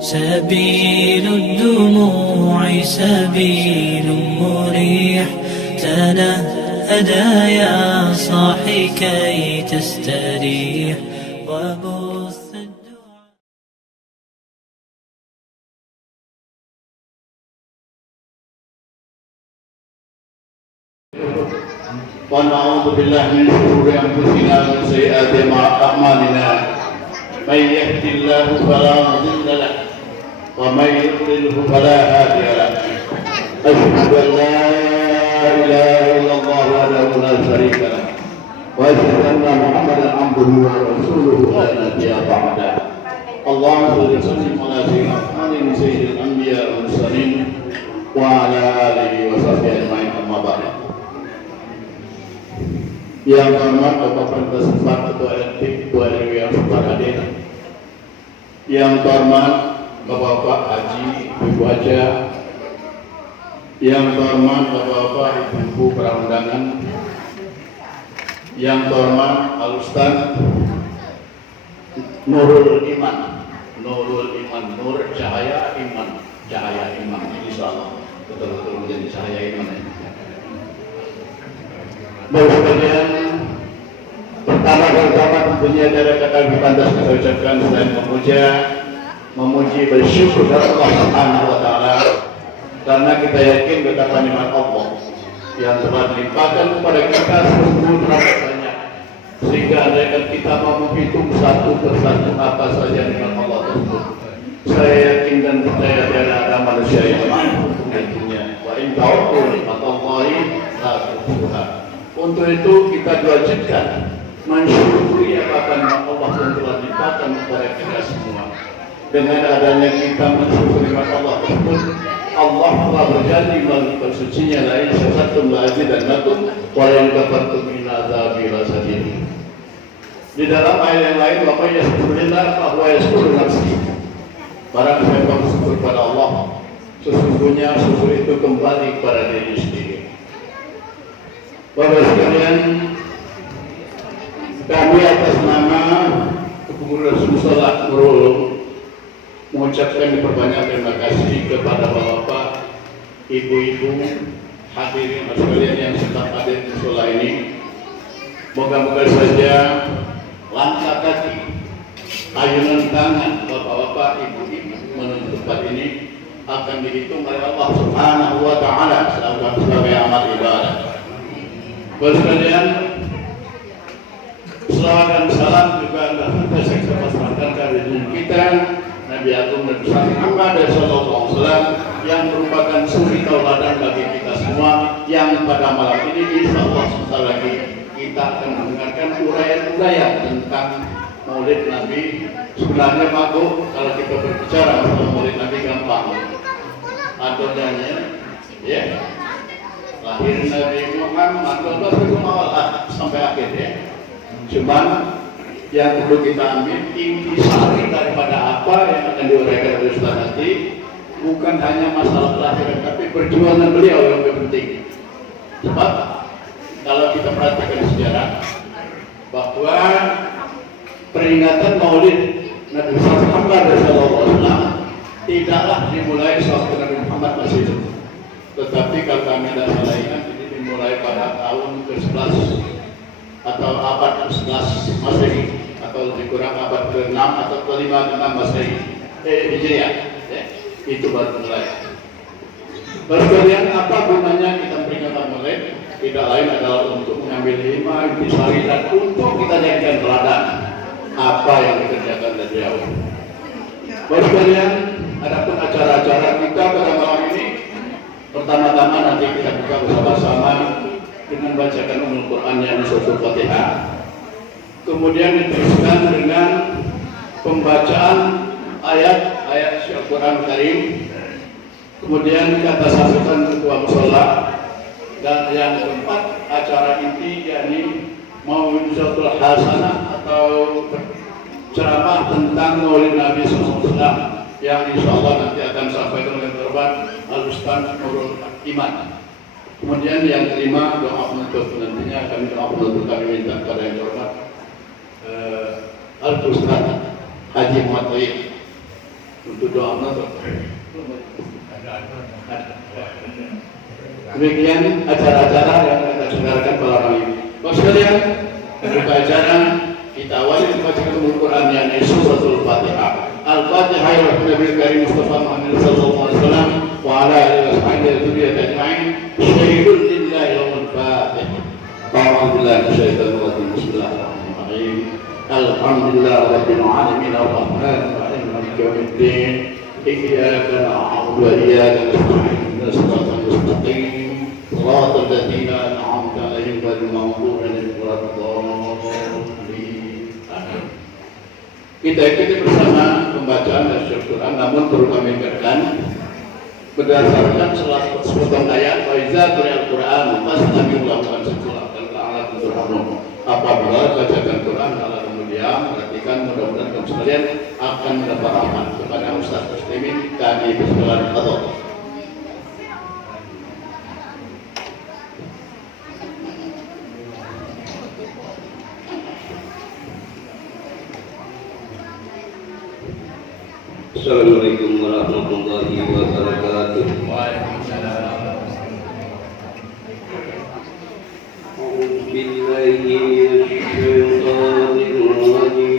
سبيل الدموع سبيل مريح تنهدى يا صاحي كي تستريح وبث الدعاء. ونعوذ بالله من شرور انفسنا ومن سيئات اعمالنا من يهد الله فلا مضل له ومن يضلله فلا هادي له اشهد ان لا اله الا الله وحده لا شريك له واشهد ان محمدا عبده ورسوله لا نبي بعده اللهم صل وسلم على سيدنا محمد سيد الانبياء والمرسلين وعلى اله وصحبه اجمعين اما بعد. Yang hormat Bapak Presiden Ketua RT, Ketua RW yang hadir. Yang hormat Bapak Haji, Ibu Haja. Yang hormat Bapak Ibu para undangan. Yang hormat Al Ustaz Nurul Iman, Nur Cahaya Iman, insyaallah betul-betul menjadi cahaya iman. Bapak sekalian, pertama tentunya dari kata yang pantas kita ucapkan selain memuji bersyukur kepada Allah Subhanahu wa taala karena kita yakin betapa nikmat Allah yang telah dilimpahkan kepada kita sungguh teramat banyak sehingga andaikan kita mau menghitung satu persatu apa saja nikmat Allah tersebut, saya yakin dan percaya tidak ada manusia yang mampu menghitungnya. Wa in ta'uddu nikmatallahi la tuhsuha. Untuk itu kita diwajibkan mensyukuri apa nikmat Allah yang telah dilimpahkan kepada kita semua. Dengan adanya kita mensyukuri nikmat Allah tersebut, Allah telah berjanji melalui persucinya lain syafatum la azidannakum wa la in kafartum min azabi lasadid. Di dalam ayat yang lain, wa may yashkurillah fa huwa yashkuru nafsihi. Barang siapa bersyukur pada Allah, sesungguhnya syukur itu kembali kepada diri sendiri. Bapak sekalian, kami atas nama Kepengurusan Mushola Nurul mengucapkan berbanyak terima kasih kepada bapak, ibu-ibu, hadirin sekalian yang sedang hadir di mushola ini. Moga-moga saja langkah kaki, ayunan tangan bapak-bapak, ibu-ibu menuju tempat ini akan dihitung oleh Allah Subhanahu wa taala sebagai amal ibadah. Sekalian, selawat dan salam juga kita pasrahkan dari kita Nabi Agung dan besar Muhammad SAW yang merupakan suri tauladan bagi kita semua, yang pada malam ini insya Allah sebentar lagi kita akan mendengarkan uraian-uraian tentang Maulid Nabi. Sebenarnya Pak Bu, kalau kita berbicara tentang Maulid Nabi gampang, adonannya ya lahir Nabi Muhammad sampai akhir ya. Cuman yang perlu kita ambil intisari daripada apa yang akan diuraikan oleh Ustaz nanti, bukan hanya masalah kelahiran, tapi perjuangan beliau yang lebih penting. Sebab kalau kita perhatikan sejarah bahwa peringatan Maulid Nabi Muhammad SAW tidaklah dimulai saat Nabi Muhammad masih hidup. Tetapi kalau kami tidak salah ingat, ini dimulai pada tahun ke-11 atau abad ke-11 Masehi, atau lebih kurang abad ke-6 atau ke-5 Masehi Hijriah ya, itu baru mulai. Sekalian, apa gunanya kita peringatan Maulid? Tidak lain adalah untuk mengambil hikmah, intisari, dan untuk kita jadikan teladan apa yang dikerjakan oleh beliau. Sekalian, adapun acara-acara kita pada malam ini, pertama-tama nanti kita buka bersama-sama dengan bacakan Ummul Quran yang Suratul Fatihah. Kemudian diteruskan dengan pembacaan ayat-ayat Al-Quran Karim. Kemudian kata sambutan ketua mushola, dan yang keempat acara inti yakni Mau'izatul Hasanah atau ceramah tentang Maulid Nabi SAW yang insya Allah nanti akan disampaikan oleh Bapak Al-Ustaz Nurul Iman. Kemudian yang kelima, doa penutup. Nantinya kami doa penutup kami minta kepada yang hormat Al-Ustaz Haji Muhammad Thayyib. untuk doa menutup. Demikian acara-acara yang kita dengarkan pada kali ini. Bapak sekalian, membuka acara kita awali membaca Al-Quran yang suratul Fatihah. Al-Fatihah ya Nabi Karim Mustafa Muhammad sallallahu alaihi wasallam wa ala alihi wa sahbihi ajma'in. Syahidun lillahi wal Fatihah. A'udzu billahi minasyaitonir rajim. Bismillahirrahmanirrahim. Alhamdulillah rabbil alamin arrahmanir rahim maliki yaumiddin. Iyyaka na'budu wa iyyaka nasta'in. Shiratal mustaqim. Shiratal ladzina an'amta 'alaihim ghairil maghdubi 'alaihim waladdallin. Kita ikuti bersama pembacaan dan Al-Quran, namun perlu kami ingatkan berdasarkan salah sepotong ayat wa iza quri'al Qur'an fastami'u lahu wa ansitu la'allakum turhamun. Apabila bacakan Quran ala kemudian perhatikan, mudah-mudahan kamu sekalian akan mendapat rahmat. Kepada Ustaz Muslimin kami bersekolah atau Assalamualaikum warahmatullahi wabarakatuh. Waalaikumsalam. A'udzu billahi minasy syaithanir rajim.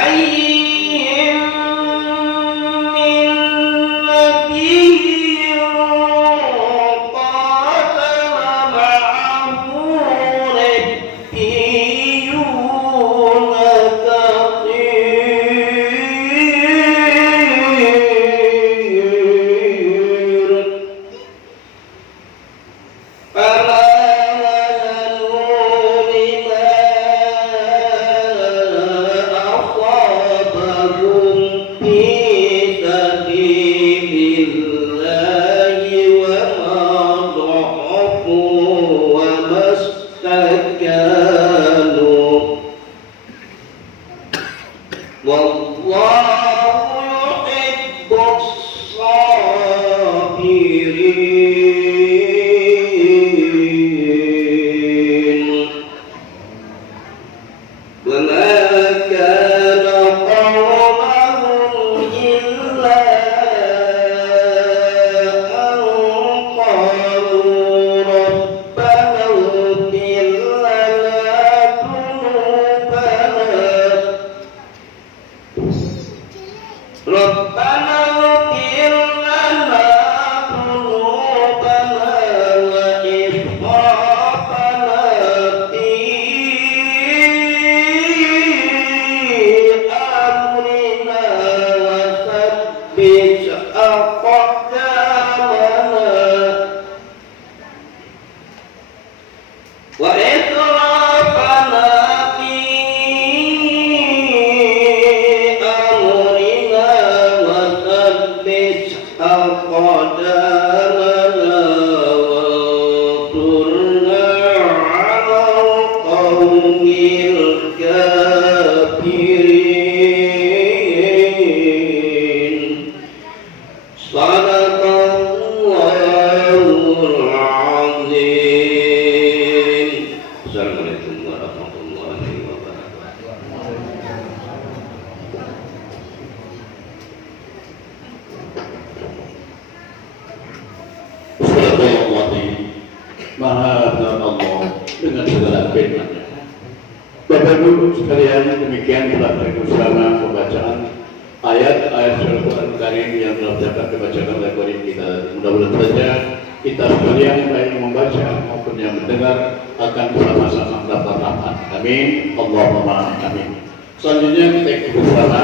فكأين من نبي Maha Allah dengan segala firman-Nya. Bapak Ibu sekalian, demikian telah bersama pembacaan ayat-ayat Al-Quran Karim yang telah dapat dibacakan oleh Qari kita. Mudah-mudahan saja kita sekalian baik yang membaca maupun yang mendengar akan bersama-sama mendapat rahmat. Amin. Allahumma amin. Selanjutnya kita ikuti bersama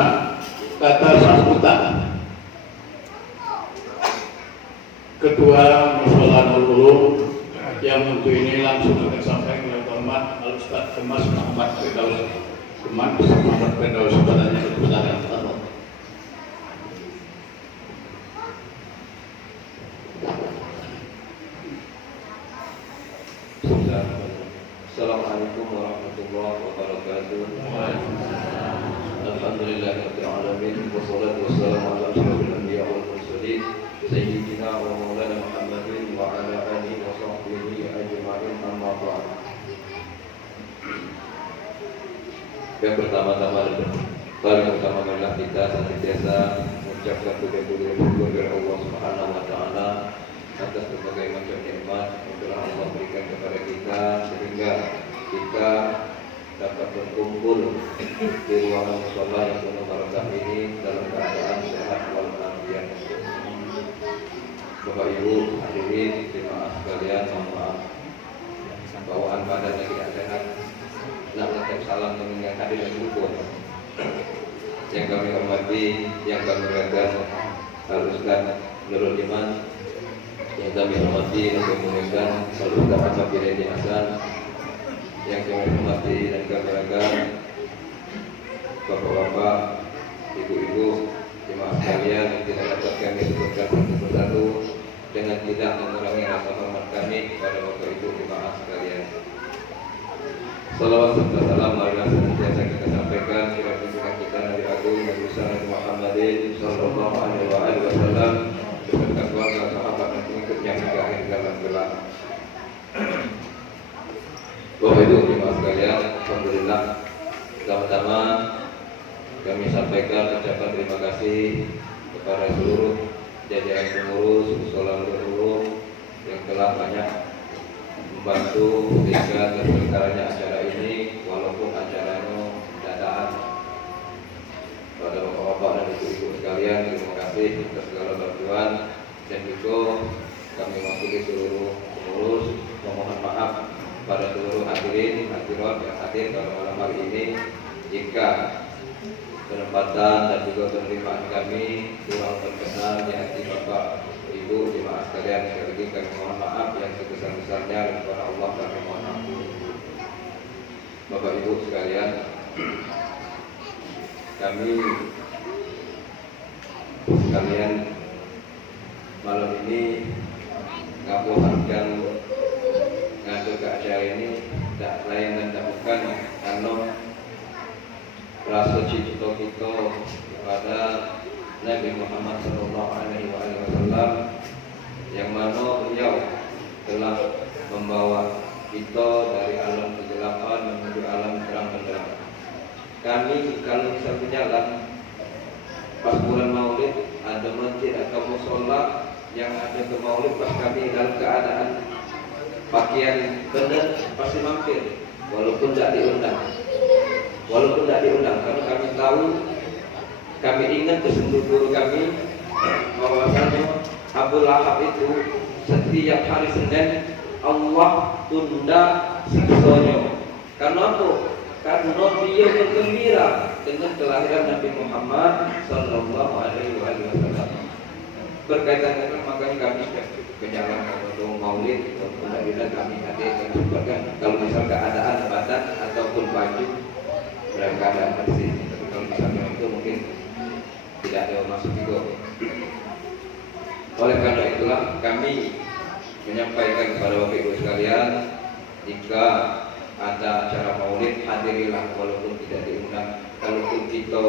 kata sambutan. Ketua Mushola Nurul Ulum yang untuk ini langsung akan disampaikan oleh Hormat Al-Ustaz Kemas Muhammad Firdaus. Kemas Muhammad Firdaus padanya kebesaran Allah. Assalamualaikum warahmatullahi wabarakatuh. Alhamdulillahirabbil alamin wassalatu wassalamu ala asyrofil anbiya'i wal mursalin sayyidina wa maulana Muhammadin wa ala alihi wa sahbihi ajma'in, amma ba'd. Yang pertama-tama dan paling utama adalah kita senantiasa mengucapkan puji-puji kepada Allah Subhanahu wa taala atas berbagai macam nikmat yang telah Allah berikan kepada kita sehingga kita dapat berkumpul di ruangan mushola yang penuh barakah ini dalam keadaan sehat walafiat. Bapak Ibu hadirin jemaah sekalian, mohon maaf bawaan badan yang tidak sehat. Nak mengucap salam dengan hadir dan syukur yang kami hormati, yang kami banggakan haruskan Nurul Iman, yang kami hormati dan kami muliakan Al-Ustaz Ahmad Bireni Hasan, yang kami hormati dan kami banggakan bapak-bapak, ibu-ibu, jemaah sekalian yang tidak dapat kami sebutkan satu persatu dengan tidak mengurangi rasa hormat kami kepada bapak ibu jemaah sekalian. Salawat serta salam marilah senantiasa kita sampaikan kepada pimpinan kita Nabi Agung Nabi besar Nabi Muhammadin sallallahu alaihi wasallam beserta keluarga, sahabat dan pengikutnya hingga akhir zaman kelak. Bapak Ibu jemaah sekalian, alhamdulillah pertama-tama kami sampaikan ucapan terima kasih kepada seluruh jajaran pengurus Mushola Nurul Ulum yang telah banyak membantu sehingga terselenggaranya acara ini walaupun acaranya dadakan. Pada bapak-bapak dan ibu-ibu sekalian, terima kasih atas segala bantuan dan juga kami mewakili seluruh pengurus memohon maaf pada seluruh hadirin hadirat yang hadir pada malam hari ini jika penempatan dan juga penerimaan kami kurang berkenan di hati bapak ibu jemaah sekalian. Sekali lagi kami mohon maaf yang sebesar-besarnya dan kepada Allah kami mohon maaf. Bapak ibu sekalian, kami sekalian malam ini ngabuhankan ngadu ke acara ini tak lain dan tak bukan karena rasa cinta kita kepada Nabi Muhammad sallallahu alaihi wasallam kami kalau misal berjalan pas bulan Maulid ada masjid atau musola yang ada ke Maulid, pas kami dalam keadaan pakaian benar pasti mampir walaupun tidak diundang. Karena kami tahu, kami ingat kesembuh guru kami bahwasanya Abu Lahab itu setiap hari Senin Allah tunda siksanya. Karena apa? Karena dia bergembira dengan kelahiran Nabi Muhammad Sallallahu Alaihi Wasallam. Berkaitan dengan makanya kami berjalan ke Maulid, kemudian kami hadir dan sebutkan kalau misal keadaan badan ataupun baju dalam keadaan bersih. Tapi kalau misalnya itu mungkin tidak ada masuk juga. Oleh karena itulah kami menyampaikan kepada Bapak Ibu sekalian, jika ada acara Maulid hadirilah walaupun tidak diundang. Kalaupun kita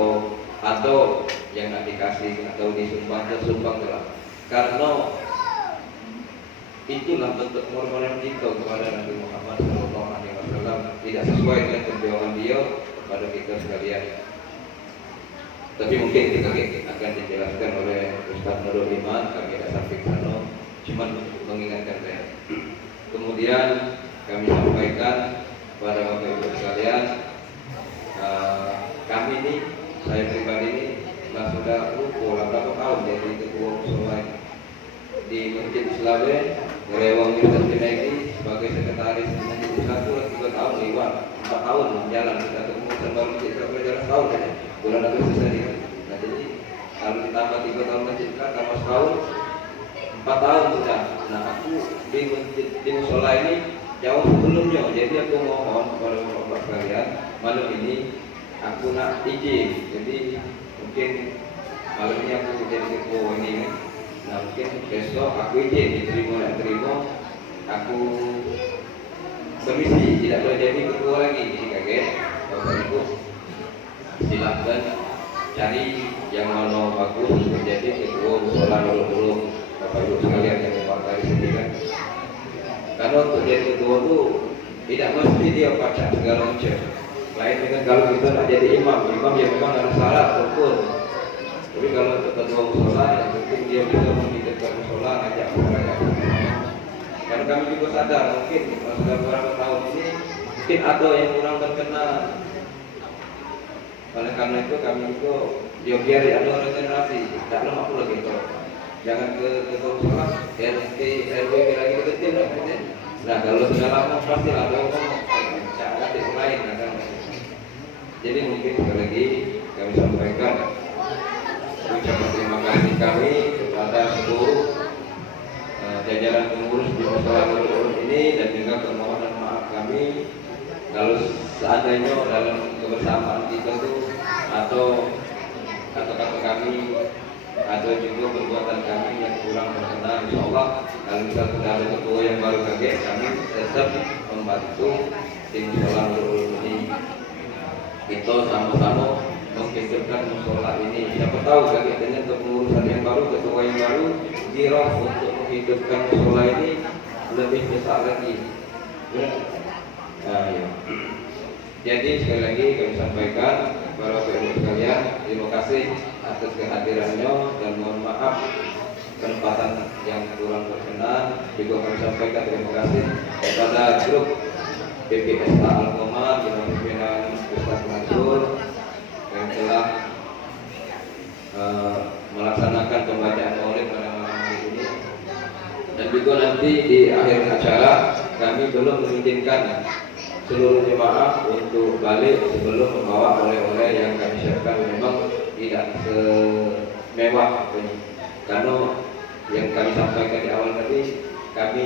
atau yang nak dikasih atau disumbang telah. Karena itulah bentuk pengorbanan kita kepada Nabi Muhammad SAW, tidak sesuai dengan perjuangan beliau kepada kita sekalian. Tapi mungkin kita akan dijelaskan oleh Ustaz Nurul Iman, kami tidak sampai sana, cuma mengingatkan saya. Kemudian kami sampaikan kepada Bapak Ibu sekalian, kami ini, saya pribadi ini sudah lupa berapa tahun jadi ketua musola di Masjid Islami Ngerewang Ustaz Junaidi sebagai sekretaris Masjid Islami 3 tahun lewat 4 tahun jalan kita ketemu baru Masjid Islami jalan setahun saja bulan Agustus tadi kan. Nah jadi kalau ditambah 3 tahun Masjid Islami tambah setahun 4 tahun sudah. Nah aku di musola ini jauh sebelumnya, jadi aku mohon kepada Bapak sekalian malam ini aku nak izin, jadi mungkin malam ini aku jadi ketua ini kan. Nah mungkin besok aku izin diterima aku permisi tidak boleh jadi ketua lagi. Jadi kaget Bapak Ibu silahkan cari yang mana bagus untuk jadi ketua musola dulu Bapak Ibu sekalian yang mewakili sini kan. Karena untuk jadi ketua itu tidak mesti dia baca segala macam. Lain dengan kalau kita nak jadi imam yang memang ada syarat ataupun. Tapi kalau untuk ketua musola yang penting dia bisa menghidupkan musola, ngajak masyarakat. Karena kami juga sadar mungkin sudah beberapa tahun ini mungkin ada yang kurang terkenal. Oleh karena itu kami juga biar ada regenerasi, tak lemah pula gitu. Jangan ke ketua musola, RT, RW lagi kecil lah. Nah kalau sudah lama pasti ada ngomong cara yang lain kan. Jadi mungkin sekali lagi kami sampaikan ucapan terima kasih kami kepada seluruh jajaran pengurus di musola Nurul ini dan juga permohonan maaf kami kalau seandainya dalam kebersamaan kita itu atau kata-kata kami atau juga perbuatan kami yang kurang berkenan. Insyaallah kalau misal sudah ada ketua yang baru kaget, kami tetap membantu tim musola Nurul ini. Kita sama-sama menghidupkan musola ini. Siapa tahu kaget dengan kepengurusan yang baru, ketua yang baru, girah untuk menghidupkan musola ini lebih besar lagi. Nah, ya. Jadi sekali lagi kami sampaikan kepada Bapak Ibu sekalian, terima kasih atas kehadirannya dan mohon maaf kesempatan yang kurang berkenan. Juga kami sampaikan terima kasih kepada grup PPSA Al-Qomar dengan pimpinan Ustaz Mansur yang telah melaksanakan pembacaan Maulid pada malam hari ini. Dan juga nanti di akhir acara kami belum mengizinkan seluruh jemaah untuk balik sebelum membawa oleh-oleh yang kami siapkan. Memang tidak semewah karena yang kami sampaikan di awal tadi, kami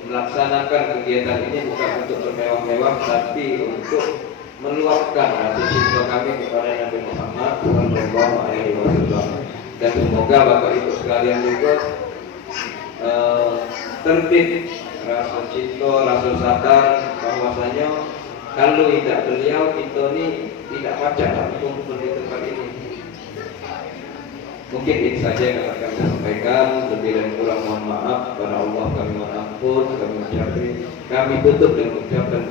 melaksanakan kegiatan ini bukan untuk bermewah-mewah tapi untuk meluapkan rasa cinta kami kepada Nabi Muhammad SAW. Dan semoga Bapak Ibu sekalian juga terbit rasa cinta, rasa sadar bahwasanya kalau tidak beliau kita ini tidak pacak untuk di tempat ini. Mungkin ini saja yang akan kami sampaikan. Lebih dan kurang mohon maaf. Kepada Allah kami mohon maaf. pun kami tutup dengan ucapan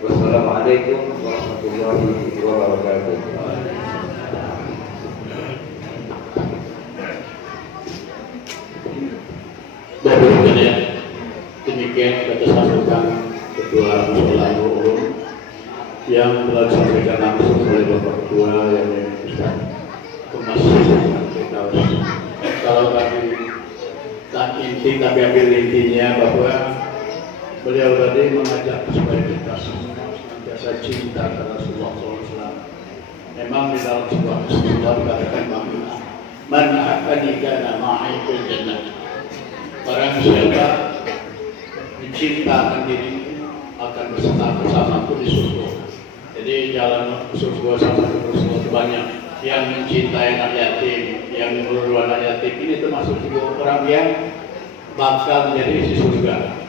wassalamualaikum warahmatullahi wabarakatuh. Baik, demikian kita sampaikan Ketua Musyola Ulum yang telah disampaikan langsung oleh Bapak Ketua yang Ustaz Thomas Firdaus. Kalau tadi tak inti tapi ambil intinya bahwa beliau tadi mengajak supaya kita semua senantiasa cinta kepada Rasulullah SAW. Memang di dalam sebuah istilah dikatakan bahwa man ahabani kana ma'i fil jannah. Barang siapa mencintakan diri akan bersamaku di surga. Jadi jalan surga sama surga itu banyak. Yang mencintai anak yatim, yang mengurusi anak yatim ini termasuk juga orang yang bakal menjadi isi surga.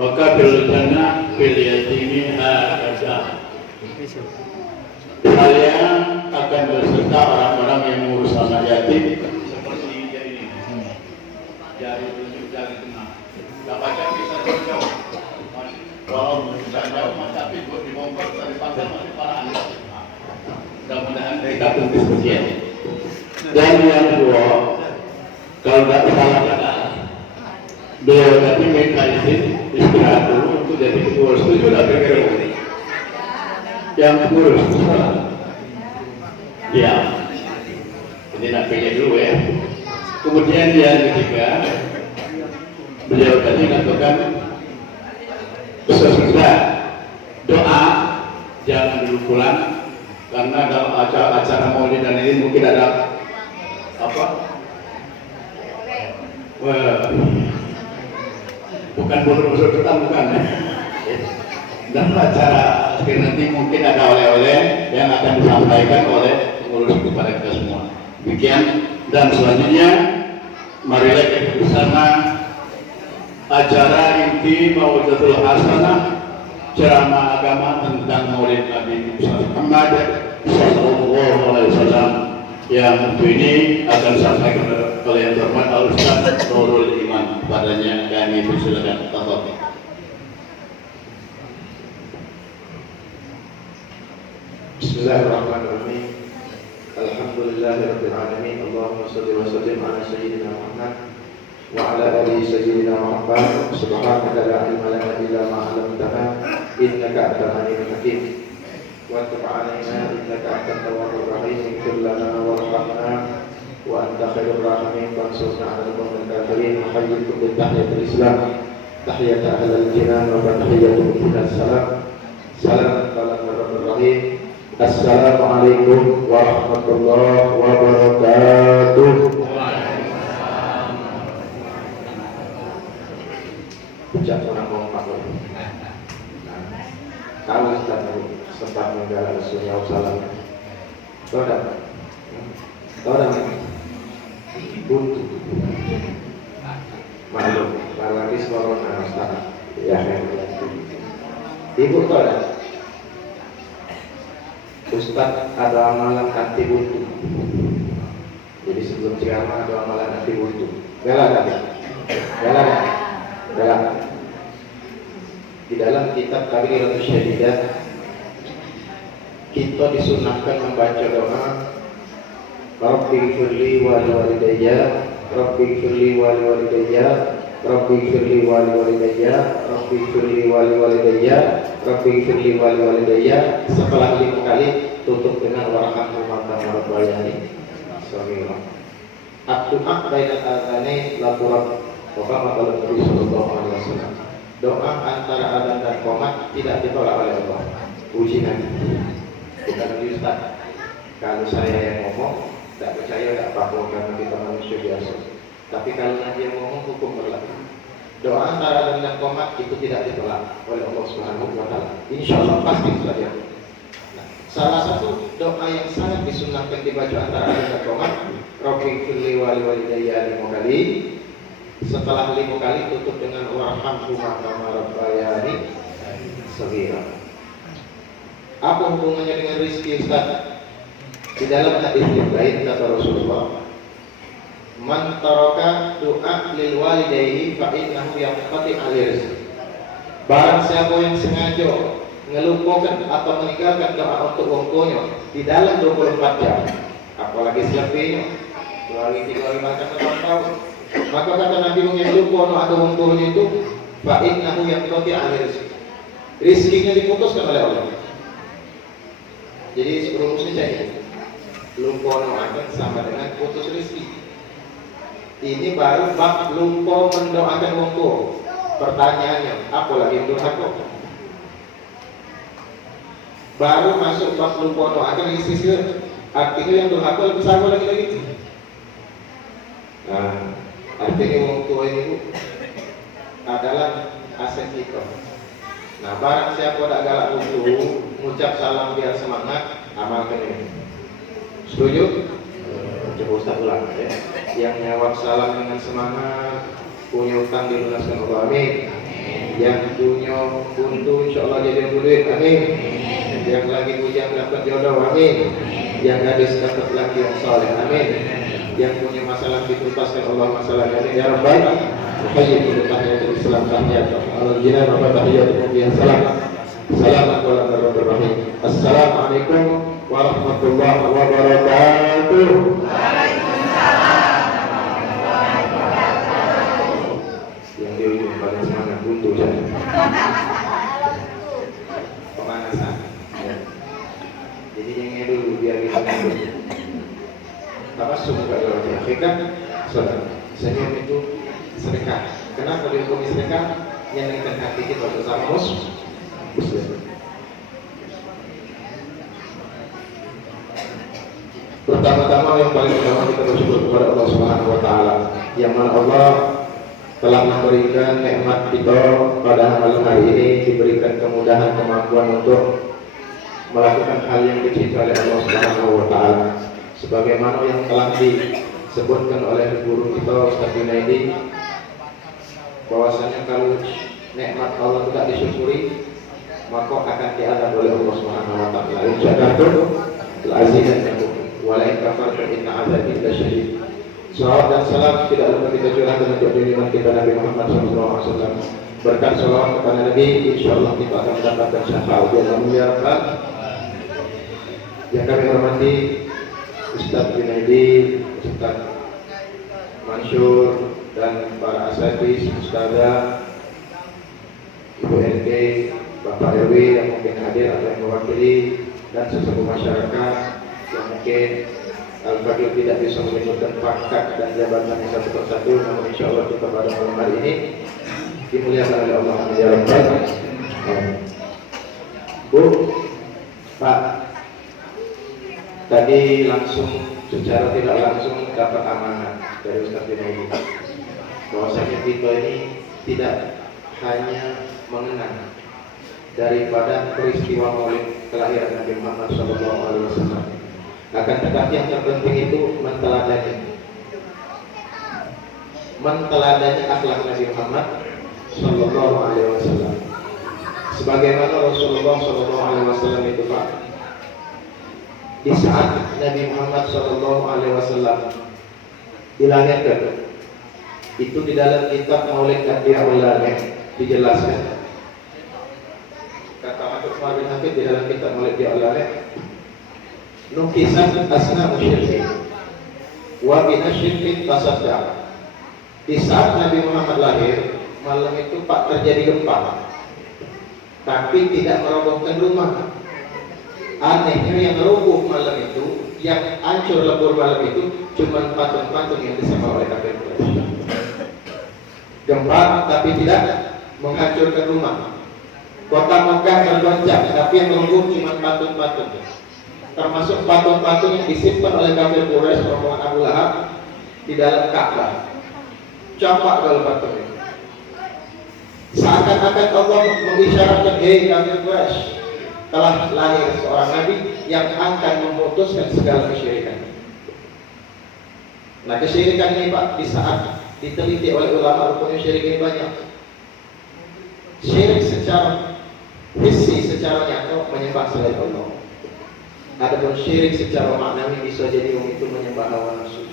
Maka bil jannah bil yatimi hakaza. Kalian akan berserta orang-orang yang mengurus anak yatim seperti jari ini. Jari tunjuk jari tengah. Gak baca bisa jauh. Kalau bisa jauh tapi buat dibongkar dari pasar masih para anak. Mudah-mudahan mereka tulis sekian. Dan yang kedua, kalau tidak salah kata, beliau tadi minta izin istirahat dulu untuk jadi ketua. Setuju tak kira-kira? Yang pengurus ya, ini nak pilih dulu ya. Kemudian yang ketiga, beliau tadi mengatakan sesudah doa jangan dulu pulang. Karena dalam acara maulid dan ini mungkin ada apa? Bukan bodoh-bodoh kita bukan. Dan acara nanti mungkin ada oleh-oleh yang akan disampaikan oleh pengurus kepada kita semua. Demikian dan selanjutnya marilah kita bersama acara inti Mau'izatul Hasanah, ceramah agama tentang Maulid Nabi Muhammad sallallahu alaihi wasallam yang untuk ini akan disampaikan oleh yang terhormat Al-Ustaz Nurul Iman. Padanya kami persilakan. Tafadhol. Bismillahirrahmanirrahim. Alhamdulillahirabbil alamin. Allahumma shalli wa sallim ala sayyidina Muhammad wa ala alihi sayyidina Muhammad. Subhanaka la ilma lana illa ma 'allamtana innaka antal alimul hakim. Wa tub 'alaina innaka antat tawwabur rahim. Ighfir lana warhamna wa anta khairur rahimin. Wansurna 'alal qawmil kafirin. Hayyikum bi tahiyyatil Islam, tahiyyatu ahlil jinan wa tahiyyatu finas salam. Salam alaikum rahim. Assalamualaikum warahmatullahi wabarakatuh. Bijak orang kompak. Tahu Ustaz sempat menggalang sunnah salam. Tahu tak? Buntu. Maklum, kalau ini corona Ustaz. Ya, Ibu tahu tak? Ustaz ada amalan anti buntu. Jadi sebelum ceramah ada amalan anti buntu. Gala. Di dalam kitab Tablighatus Syadidah kita disunahkan membaca doa Rabbighfirli wa liwalidayya, Rabbighfirli wa liwalidayya, Rabbighfirli wa liwalidayya, Rabbighfirli wa liwalidayya, Rabbighfirli wa liwalidayya. Setelah 5 kali tutup dengan warhamhuma kama rabbayani shaghira. Doa bainal adzani la turab wa kama qala Nabi sallallahu alaihi wasallam. Doa antara adzan dan qomat tidak ditolak oleh Allah. Puji Nabi. Bukan Ustaz. Kalau saya yang ngomong tidak percaya tidak apa-apa karena kita manusia biasa. Tapi kalau Nabi yang ngomong hukum berlaku. Doa antara adzan dan qomat itu tidak ditolak oleh Allah Subhanahu wa taala. Insyaallah pasti saja. Salah satu doa yang sangat disunahkan dibaca antara adzan dan qomat, Rabbighfirli wa liwalidayya 5 kali. Setelah 5 kali tutup dengan warhamhuma kama rabbayani shaghira. Apa hubungannya dengan rezeki Ustaz? Di dalam hadis yang lain kata Rasulullah, Man taraka doa lil walidayhi fa innahu yaqti al-rizq. Barang siapa yang sengaja ngelupakan atau meninggalkan doa untuk wong tuanya di dalam 24 jam, apalagi selebihnya 2 3 5 tahun, maka kata Nabi yang lupa no atau wong tuanya itu fa innahu yaqti al-rizq. Rizkinya diputuskan oleh Allah. Jadi rumusnya jadi lupa no akan sama dengan putus rezeki. Ini baru bab lupa mendoakan wong tua. Pertanyaannya, apa lagi yang durhaka? Baru masuk bab lupa mendoakan istri. Artinya yang durhaka lebih sama lagi. Nah, artinya wong tua ini adalah aset kita. Nah, barang siapa tak galak wong tua, mengucap salam biar semangat, amalkan ini. Setuju? Coba Ustaz ulang ya. Yang nyawab salam dengan semangat, punya utang dilunaskan Allah, amin. Yang punya buntu insya Allah jadi duit, amin. Yang lagi bujang dapat jodoh, amin. Yang gadis dapat laki yang saleh, amin. Yang punya masalah dituntaskan Allah masalahnya, amin ya rabbal alamin. Tahiyatul tahiyatul Islam tahiyatul al-jinan wa tahiyatul biha salam. Assalamualaikum warahmatullahi wabarakatuh. Assalamualaikum warahmatullahi wabarakatuh. Yang di ujung paling semangat buntu saja. Pemanasan. Ya. Jadi yang dulu biar kita ngadu. Tabassum kepada wajah kita. Saudara, senyum itu sedekah. Kenapa dihukumi sedekah? Nyenengkan hati kita bersama muslim. Pertama-tama yang paling utama kita bersyukur kepada Allah Subhanahu wa taala yang mana Allah telah memberikan nikmat kita pada malam hari ini, diberikan kemudahan kemampuan untuk melakukan hal yang dicintai oleh Allah Subhanahu wa taala. Sebagaimana yang telah disebutkan oleh guru kita Ustaz Junaidi, bahwasanya kalau nikmat Allah tidak disyukuri maka akan diazab oleh Allah Subhanahu wa taala. Insyaallah al-azizakum wa la kafartum inna azabi lasyadid. Salawat dan salam tidak lupa kita curahkan untuk junjungan kita Nabi Muhammad SAW. Berkat salawat kepada Nabi, insyaallah kita akan mendapatkan syafaat Allah ya Rabbal. Yang kami hormati Ustaz Junaidi, Ustaz Mansur dan para asatidz, ustazah, Ibu RT, Bapak RW yang mungkin hadir atau yang mewakili, dan sesepuh masyarakat yang mungkin Al-Fadil tidak bisa menyebutkan pangkat dan jabatan yang satu persatu, namun insya Allah kita pada malam hari ini dimuliakan oleh Allah ya Rabbal. Bu, Pak, tadi langsung secara tidak langsung dapat amanah dari Ustaz Junaidi bahwasanya kita ini tidak hanya mengenang daripada peristiwa maulid kelahiran Nabi Muhammad SAW, akan tetapi yang terpenting itu menteladani akhlak Nabi Muhammad SAW. Sebagaimana Rasulullah SAW itu Pak, di saat Nabi Muhammad SAW dilahirkan, itu di dalam kitab Maulid Anbiyaul Ulamaa dijelaskan. Kata Abu Umar bin Hafid di dalam kitab Maulid Anbiyaul Ulamaa, nukisan asna musyrikin wa binasyrikin tasadda. Di saat Nabi Muhammad lahir, malam itu Pak terjadi gempa, tapi tidak merobohkan rumah. Anehnya yang roboh malam itu, yang hancur lebur malam itu cuma patung-patung yang disembah oleh kafir Quraisy. Gempa tapi tidak menghancurkan rumah. Kota Mekah tergoncang, tapi yang roboh cuma patung-patung. Termasuk patung-patung yang disimpan oleh kafir Quraisy rombongan Abu Lahab di dalam Ka'bah. Campak kalau patung itu. Seakan-akan Allah mengisyaratkan, hei kafir Quraisy, telah lahir seorang nabi yang akan memutuskan segala kesyirikan. Nah, kesyirikan ini Pak, di saat diteliti oleh ulama, rukun syirik ini banyak. Syirik secara hissi, secara nyata menyembah selain Allah. Adapun syirik secara maknawi bisa jadi orang itu menyembah hawa nafsu.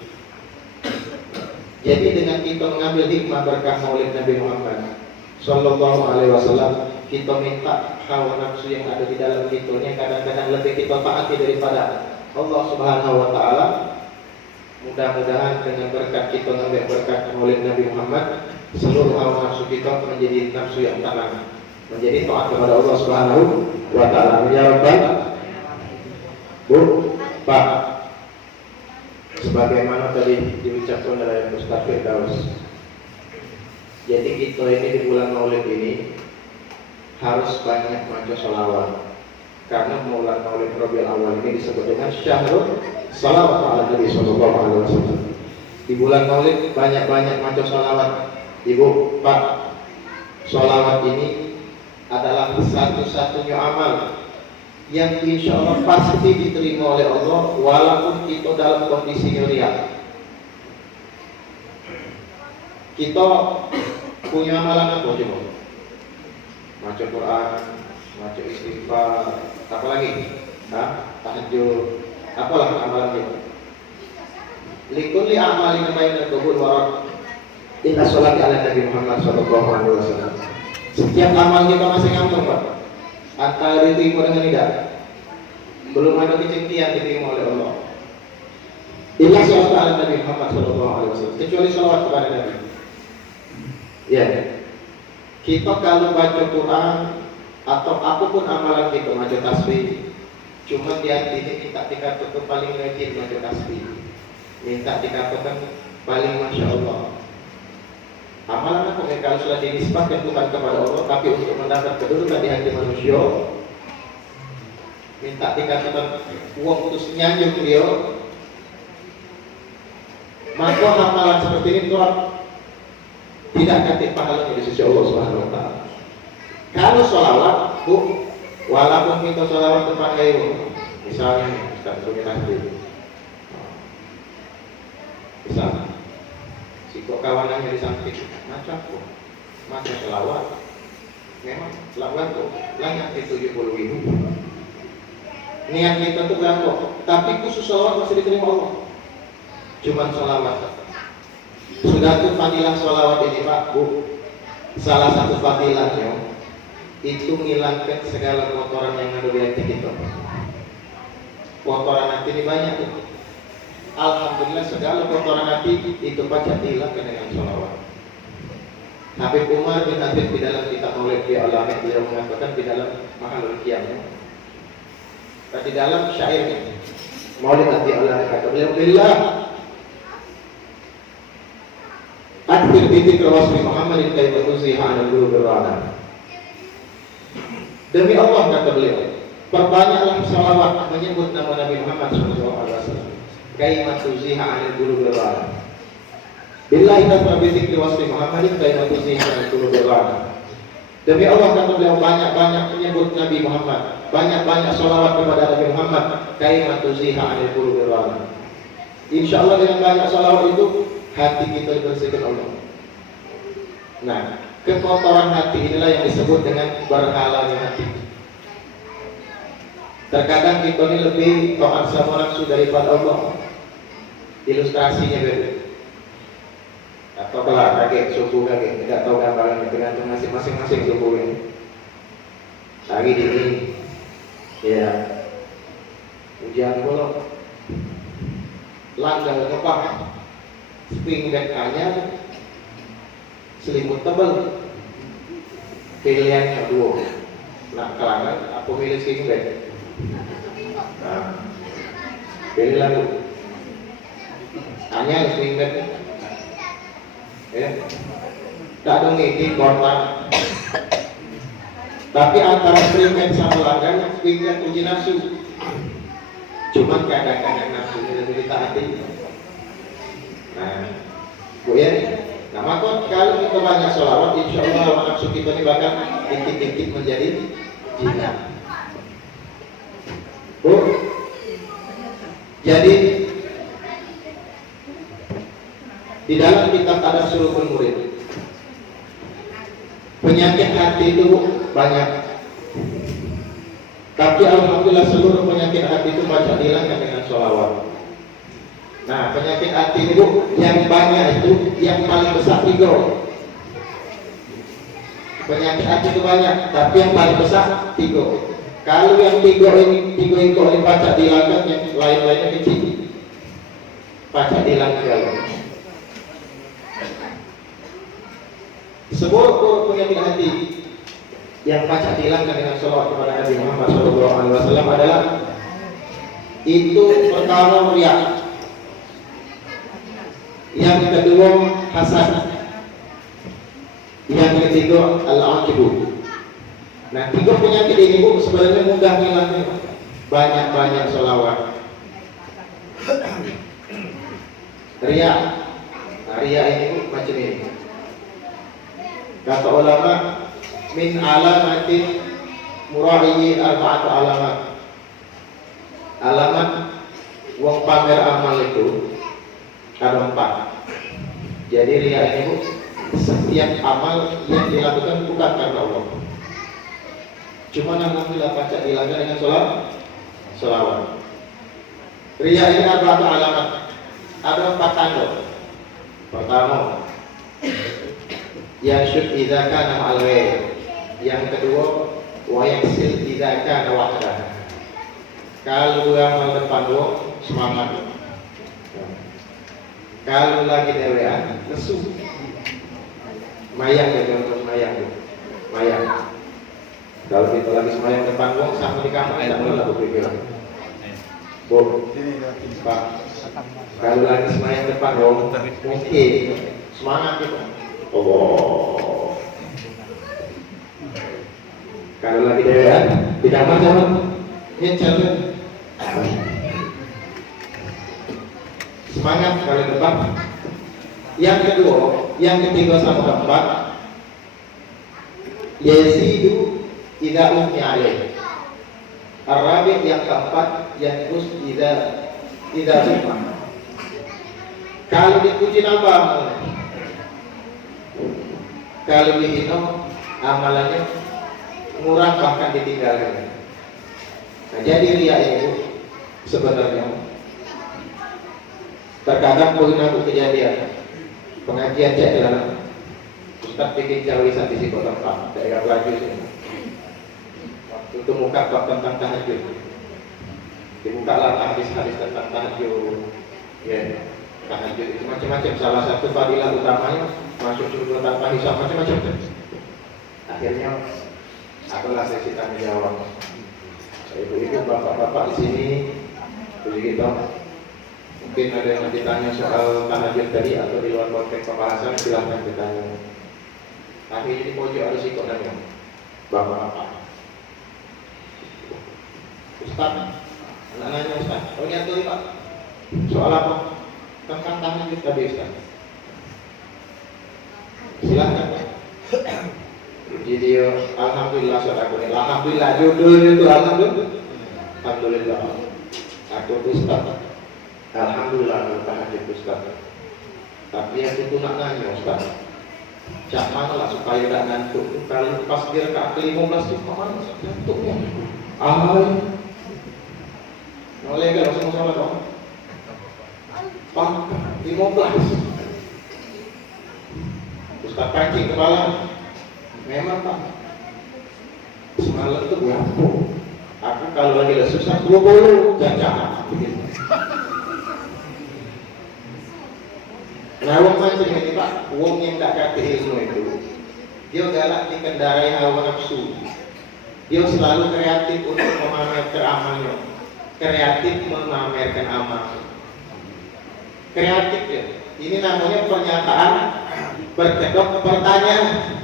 Jadi dengan kita mengambil hikmah berkah Maulid Nabi Muhammad Sallallahu Alaihi Wasallam, kita minta hawa nafsu yang ada di dalam kita ini kadang-kadang lebih kita taati daripada Allah Subhanahu Wa Taala. Mudah-mudahan dengan berkat kita mengambil berkat Maulid Nabi Muhammad, seluruh hawa nafsu kita menjadi nafsu yang tenang, menjadi taat kepada Allah Subhanahu Wa Taala. Ya Rabbal Bu, Pak, sebagaimana tadi diucapkan oleh Ustaz Firdaus, jadi kita ini di bulan Maulid ini harus banyak baca sholawat, karena bulan Maulid Rabiul Awal ini disebut dengan syahrul sholawat ala Nabi Sallallahu Alaihi Wasallam. Di bulan Maulid banyak-banyak baca sholawat. Ibu, Pak, sholawat ini adalah satu-satunya amal yang insya Allah pasti diterima oleh Allah walaupun kita dalam kondisi riya. Kita punya amalan apa coba? Baca Quran, baca istighfar, apa lagi? Tahajud, apalah amalan kita? Likulli a'malin bainal qabul wa inna sholati ala Nabi Muhammad sallallahu alaihi wasallam. Setiap amal kita masih ngambung, Pak. Antara diterima dengan tidak, belum ada kecentian diterima oleh Allah. Illa sholati ala Nabi Muhammad sallallahu alaihi wasallam, kecuali sholawat kepada Nabi. Ya, kita kalau baca Quran atau apapun amalan kita, baca tasbih, cuma di hati ini minta dikatakan paling rajin baca tasbih, minta dikatakan paling masya Allah. Amalan apa kalau sudah dinisbahkan bukan kepada Allah, tapi untuk mendapat kedudukan di hati manusia, minta dikatakan uang putus nyanjung dia, maka amalan seperti ini Tuhan tidak katik pahalanya di sisi Allah Subhanahu Wa Taala. Kalau sholawat, Bu, walaupun kita sholawat tempat kayu, misalnya Ustaz punya tasbih, misalnya si kok kawanannya di samping, macam sholawat, memang sholawat tuh banyak di 70.000. Niat kita tuh berapa? Tapi khusus sholawat masih diterima Allah. Cuman sholawat. Sudah tuh fadilah sholawat ini Pak, Bu. Salah satu fadilahnya itu menghilangkan segala kotoran yang ada di hati kita. Kotoran hati ini banyak tuh. Alhamdulillah segala kotoran hati itu pasti dihilangkan dengan sholawat. Habib Umar bin Habib di dalam kitab Maulid fi Alamin beliau mengatakan di dalam Mahalul Qiyamah, di dalam syairnya Maulid fi Alamin kata beliau, billah akthir bi dzikri wasmi Muhammadin kaifa tuziha 'ala al-qulubi rana. Demi Allah kata beliau, perbanyaklah salawat menyebut nama Nabi Muhammad sallallahu alaihi wasallam. Kaifa tuziha 'ala al-qulubi rana. Billahi ta'ala bi dzikri wasmi Muhammadin kaifa tuziha 'ala al-qulubi rana. Demi Allah kata beliau, banyak-banyak menyebut Nabi Muhammad, banyak-banyak salawat kepada Nabi Muhammad, kaifa tuziha 'ala al-qulubi rana. Insyaallah dengan banyak salawat itu hati kita dibersihkan Allah. Nah, kekotoran hati inilah yang disebut dengan berhalanya hati. Terkadang kita ini lebih taat sama nafsu daripada Allah. Ilustrasinya beda. Atau kalau kaget subuh kaget, tidak tahu gambarannya, tergantung masing-masing subuh ini. Hari ini, ya hujan bolong, langgar kepang. Spring bed anyar, selimut tebal, pilihannya dua. Nah, kalangan apa milih spring bed? Nah, pilih lagu anyar spring bed, ya. Tak ada ngidi kontak. Tapi antara spring bed sama langgan, spring bed uji nafsu. Cuman kadang-kadang nafsunya lebih ditaati. Nah, Bu ya, nah maka kalau kita banyak sholawat, insya Allah nafsu kita ini bakal dikit-dikit menjadi jinak. Bu, jadi di dalam kitab ada Sulukul Murid, penyakit hati itu banyak. Tapi alhamdulillah seluruh penyakit hati itu baca dihilangkan dengan sholawat. Nah, penyakit hati itu yang banyak itu yang paling besar 3. Penyakit hati itu banyak, tapi yang paling besar 3. Kalau yang 3 ini pacak dihilangkan, yang lain-lainnya kecil. Pacak dihilangkan. Sebuah penyakit hati yang pacak dihilangkan dengan sholawat kepada Nabi Muhammad SAW adalah itu pertama riya. Yang kedua hasad, yang ketiga al-aqibu. Nah, 3 penyakit ini Bu sebenarnya mudah hilangnya. Banyak-banyak sholawat. Riya. Nah, riya ini Bu macam ini. Kata ulama, min alamatin mura'i arba'atu alamat. Alamat wong pamer amal itu ada 4. Jadi riya ini Bu, setiap amal yang dilakukan bukan karena Allah. Cuma alhamdulillah pacak dilanggar dengan sholawat. Riya ini ada alamat. Ada 4 tanda. Pertama, yasyud idza kana ma'al ghair. Yang kedua, wa yaksil idza kana wahdah. Kalau amal depan semangat. Kalau lagi dewean, lesu. Mayang ya, contoh mayang. Kalau kita lagi semayang depan wong sama di kamar, tidak boleh lah berpikir. Pak, kalau lagi semayang depan wong, mungkin semangat kita. Allah. Kalau lagi dewean, di kamar jangan nyecel. Semangat kalau depan. Yang kedua, yang ketiga sama keempat, yazidu idza umnya alaih. Arabi yang keempat, yang terus idza umma. Kalau dipuji nambah amalnya. Kalau dihina amalannya murah bahkan ditinggalkan. Nah, jadi riya itu sebenarnya terkadang poin aku kejadian pengajian jalan Ustaz bikin cawisan di Siko tempat daerah Pelaju sini. Waktu itu muka bab tentang tahajud, dibukalah hadis-hadis tentang tahajud. Ya, tahajud itu macam-macam. Salah satu fadilah utamanya masuk surga tanpa hisab, macam-macam. Akhirnya aku lah sesi tanya jawab. Ibu-ibu, bapak-bapak di sini, begitu. Mungkin ada yang ditanya soal tahajud tadi atau di luar konteks pembahasan, silahkan ditanya. Akhirnya di pojok harus ikut nanya, bapak-bapak. Ustaz, anak nanya Ustaz, oh nyatu Pak, soal apa? Tentang tahajud tadi Ustaz. Silahkan Pak. Jadi alhamdulillah saudara ini, alhamdulillah judulnya itu alhamdulillah. Aku Ustaz. Alhamdulillah tahajud Ustaz. Tapi aku tuh nak nanya Ustaz, cak mana lah supaya tidak ngantuk. Kalau pas dia ke 15 tuh kemana ngantuknya? Mulai gak langsung salah dong. Pak 15. Ustaz pancing kepala. Memang Pak. Semalam tuh berapa? Aku kalau lagi lesu 20 jajan begitu. Nah, wong macam ini Pak, wong yang tak kata ilmu itu, dia galak dikendarai hawa nafsu. Dia selalu kreatif untuk memamerkan amalnya, kreatif memamerkan amal. Kreatif ya. Ini namanya pernyataan berkedok pertanyaan.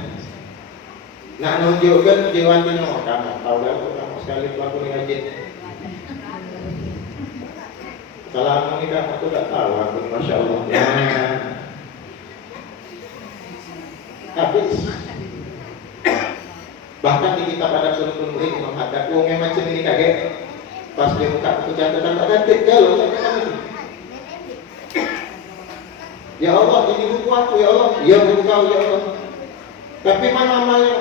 Nak nunjukkan jiwa dino, kamu tahu dah, kamu sekali pelaku ngajin. Kalau aku nikah, aku tak tahu, aku Masya Allah. Habis. Bahkan di kitab ada sulukul murid menghadap wong yang macam ini kaget. Pas dia buka buku catatan, ada tiga loh catatan itu. Ya Allah, ini buku aku ya Allah. Ya buku kau ya Allah. Tapi mana amalnya?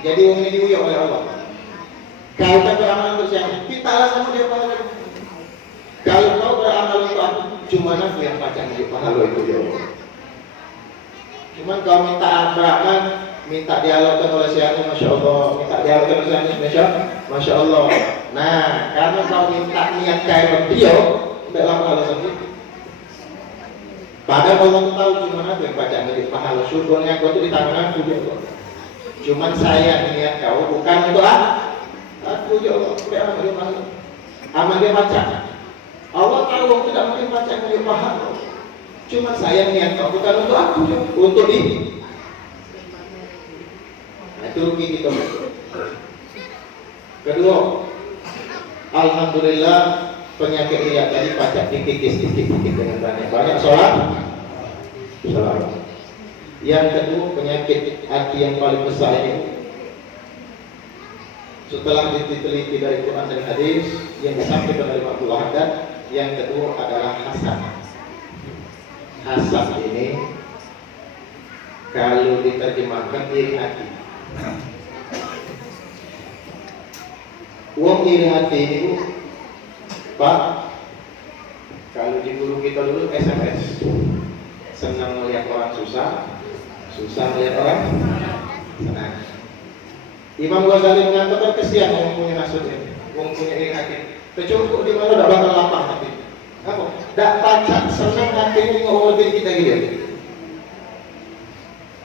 Jadi wong ini diuyok oleh Allah. Kau tak beramal untuk siapa? Kita lah sama dia pada. Kalau kau beramal untuk aku, Cuman aku yang pacak ngejip pahala itu ya Allah. Cuman kau minta abrakan, minta dialogkan oleh si Anu, Masya Allah, minta dialogkan oleh si Anu, Masya Allah. Nah, karena kau minta niat kayak dia, tidak lama kalau sakit. Padahal Allah tahu cuma aku yang baca ngejip pahala syukurnya kau itu di tangan aku ya Allah. Cuman saya niat kau bukan untuk aku ya Allah, tidak amal dia pahala. Amal dia baca. Allah tahu aku tidak mungkin baca ngejip pahala. Cuma saya niat kau bukan untuk aku ya, untuk ini. Nah, itu rugi kita. Kedua, alhamdulillah penyakit riak tadi pacak dikikis dengan banyak sholat. Yang kedua, penyakit hati yang paling besar ini setelah diteliti dari Quran dan hadis yang disampaikan oleh Abdullah Haddad, yang kedua adalah hasad. Hasad ini kalau diterjemahkan iri hati. Uang iri hati ini Bu, Pak, kalau di guru kita dulu SMS, senang melihat orang susah, susah melihat orang senang. Imam Ghazali mengatakan kesian orang punya hasud ini, orang punya iri hati. Tercukup di mana tidak bakal lapang hati. Apa? Tak pacak senang hati ini orang lebih kita gitu.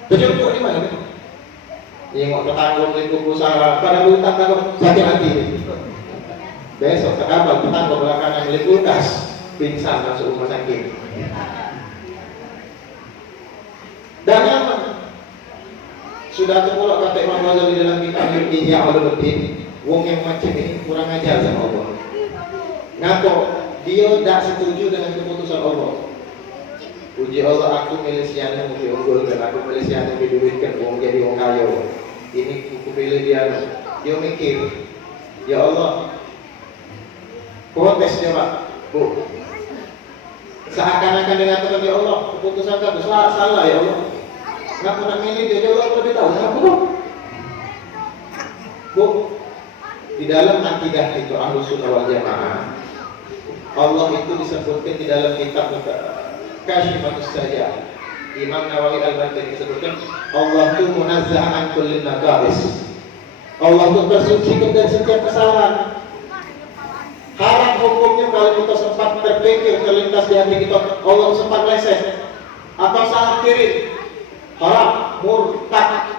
Tercukup di mana? Yang mau tetangga beli buku salah, pada hutang takut sakit hati. Besok sekabal tetangga belakangan beli kulkas, pingsan masuk rumah sakit. Dan apa? Sudah terpulak kata Imam Ghazali dalam kitab Ihya Ulumuddin, wong yang macam ini kurang ajar sama Allah. Ngapo? Dia tidak setuju dengan keputusan Allah. Puji Allah, aku milih siapa yang unggul dan aku milih siapa yang diduitkan wong jadi wong kaya. Ini aku pilih dia. Dia mikir, ya Allah, protes dia Pak, Bu. Seakan-akan dengan kata ya Allah, keputusan kamu salah ya Allah. Nggak pernah milih dia, Allah lebih tahu. Kenapa Bu? Bu, di dalam akidah itu Ahlus Sunnah wal Jamaah, Allah itu disebutkan di dalam kitab Kasyifatus Sajjah. Imam Nawawi Al-Bantani disebutkan Allah itu munazzah an kullin naqais. Allah itu bersuci dari setiap kesalahan. Haram hukumnya kalau kita sempat terpikir terlintas di hati kita, Allah sempat leset atau salah kirim, haram, murtad.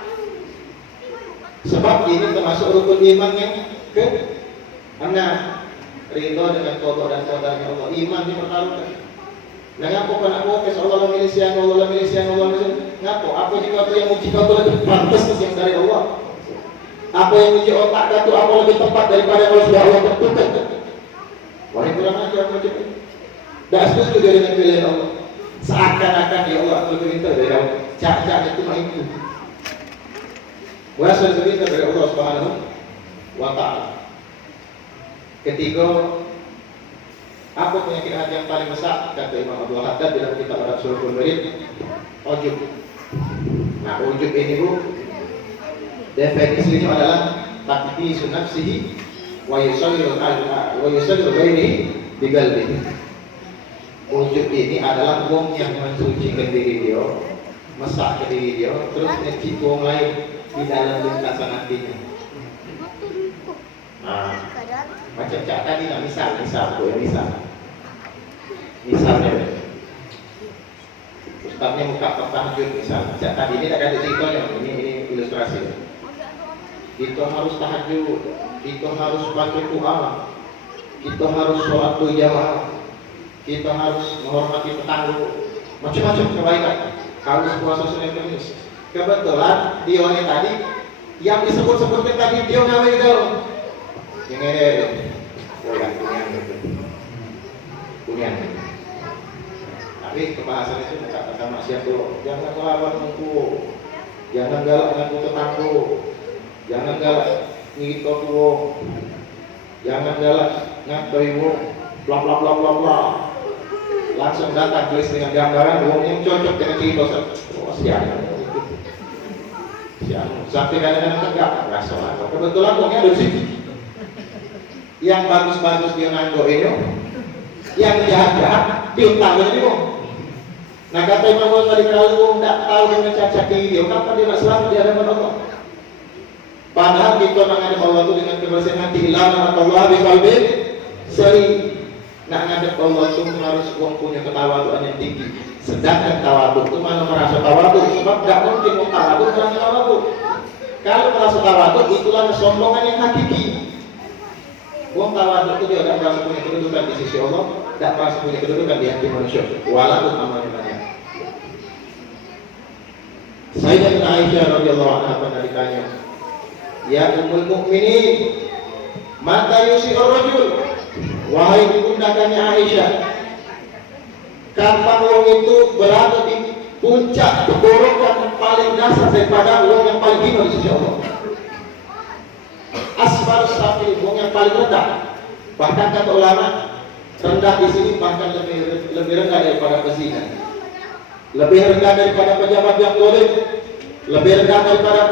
Sebab ini termasuk rukun iman yang ke-6, ridho dengan qada dan qadarnya Allah. Iman dipertaruhkan. Nah, ngapo kena protes Allah milih siang, Allah milih siang, Allah milih. Ngapo? Apa jika yang uji kau lebih pantas yang dari Allah? Apa yang uji otak kau apa lebih tepat daripada kalau sudah Allah tentukan? Wah, kurang ajar macam ini. Tak setuju dia dengan pilihan Allah. Seakan-akan ya Allah lebih pintar dari kamu. Cak-cak itu mah itu. Berasal lebih pintar dari Allah Subhanahu wa Ta'ala. Ketiga, apa penyakit hati yang paling besar? Kata Imam Abdullah Haddad dalam kitab Ad-Sulhul Murid, ujub. Nah, ujub ini Bu, definisinya adalah takdisu nafsihi wa yusalliru ghairihi bi qalbihi. Ujub ini adalah wong yang mensucikan diri dia, mesakkan diri dia, terus ngecip wong lain di dalam lintasan hatinya. Nah, macam cak tadi lah, misal misalnya Ustaznya muka tahajud misal, cak tadi ini tak ada ceritanya, ini ilustrasi. Kita harus tahajud, kita harus baca Quran, kita harus sholat berjamaah, kita harus menghormati tetangga, macam-macam kebaikan, harus puasa Senin Kamis. Kebetulan dia ini tadi yang disebut-sebutkan tadi dia ngawe itu. Yang ini punya. Tapi pembahasan itu kata maksiat tuh, jangan ngelawan muku, jangan galak dengan tetangga, jangan galak ngito tuh, jangan galak ngatai wong, bla bla bla bla bla. Langsung datang tulis dengan gambaran wong yang cocok dengan cerita. Oh siapa? Sampai kadang-kadang enggak rasa. Kebetulan wongnya ada di situ. Yang bagus-bagus dia nganggo ini yang jahat-jahat diutangkan ini kok. Nah kata Imam Ghazali, kalau tidak tahu dengan cacat diri dia, kapan dia nak selamat di hadapan Allah? Padahal kita nak ngadep Allah itu dengan kebersihan hati, ilana Allah biqalbin salim. Nak ngadep Allah itu harus punya ketawaduan yang tinggi. Sedangkan tawaduk itu mana merasa tawaduk, sebab tidak mungkin tawaduk merasa tawaduk. Kalau merasa tawaduk itulah kesombongan yang hakiki. Wong tawaduk itu dia tidak merasa punya kedudukan di sisi Allah, tidak merasa punya kedudukan di hati manusia. Walaupun amalnya banyak. Sayyidatina Aisyah radhiyallahu anha pernah ditanya, ya ummul mukminin, mata yusi'ur rajul, wahai ibunda kami Aisyah, kapan wong itu berada di puncak keborokan paling dasar daripada wong yang paling hina di sisi Allah. Asfar safi, wong yang paling rendah. Bahkan kata ulama, rendah di sini bahkan lebih rendah daripada pezina, lebih rendah daripada pejabat yang dolim, lebih rendah daripada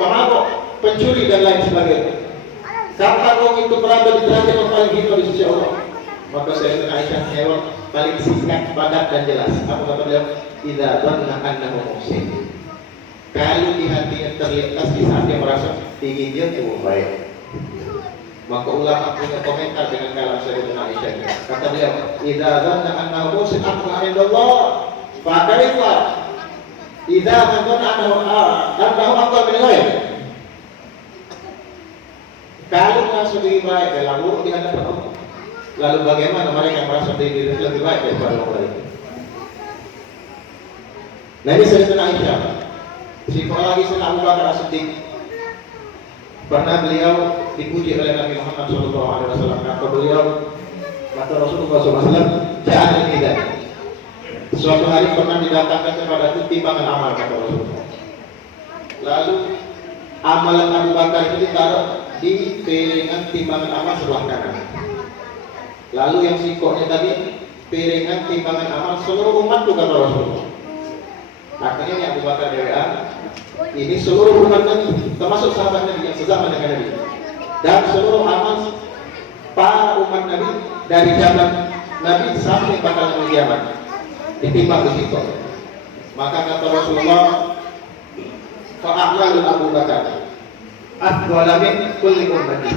pemabuk, pencuri dan lain sebagainya. Kapan wong itu berada di derajat yang paling hina di sisi Allah? Maka Sayyidatina Aisyah hewan paling singkat, padat dan jelas. Apa kata beliau? Idza dhanna annahu muhsin. Kalau di hatinya terlintas di saat dia merasa ingin dia itu baik. Maka ulama punya komentar dengan kalam Sayyidatina Aisyah. Kata beliau, idza dhanna annahu muhsin aqwa indallah, fa kaifa idza dhanna annahu aqwa min ghair. Kalau merasa diri baik dalam buruk di hadapan Allah, lalu bagaimana mereka merasa diri lebih baik daripada orang lain? Nah ini Sayyidatina Aisyah. Psikologi Sayyidina Abu Bakar As-Siddiq, pernah beliau dipuji oleh Nabi Muhammad SAW. Kata beliau, kata Rasulullah SAW, jangan tidak. Suatu hari pernah didatangkan kepada timbangan amal, kata Rasulullah. Lalu amalan Abu Bakar itu ditaruh di piringan timbangan amal sebelah kanan. Lalu yang sikoknya tadi piringan timbangan amal seluruh umat, kata Rasulullah. Akhirnya Abu Bakar DWA, ini seluruh umat Nabi, termasuk sahabat Nabi yang sezaman dengan Nabi, dan seluruh amal para umat Nabi dari zaman Nabi sampai pada hari kiamat ditimbang di situ. Maka kata Rasulullah, fa'amalul Abu Bakar afdala min kulli ummati.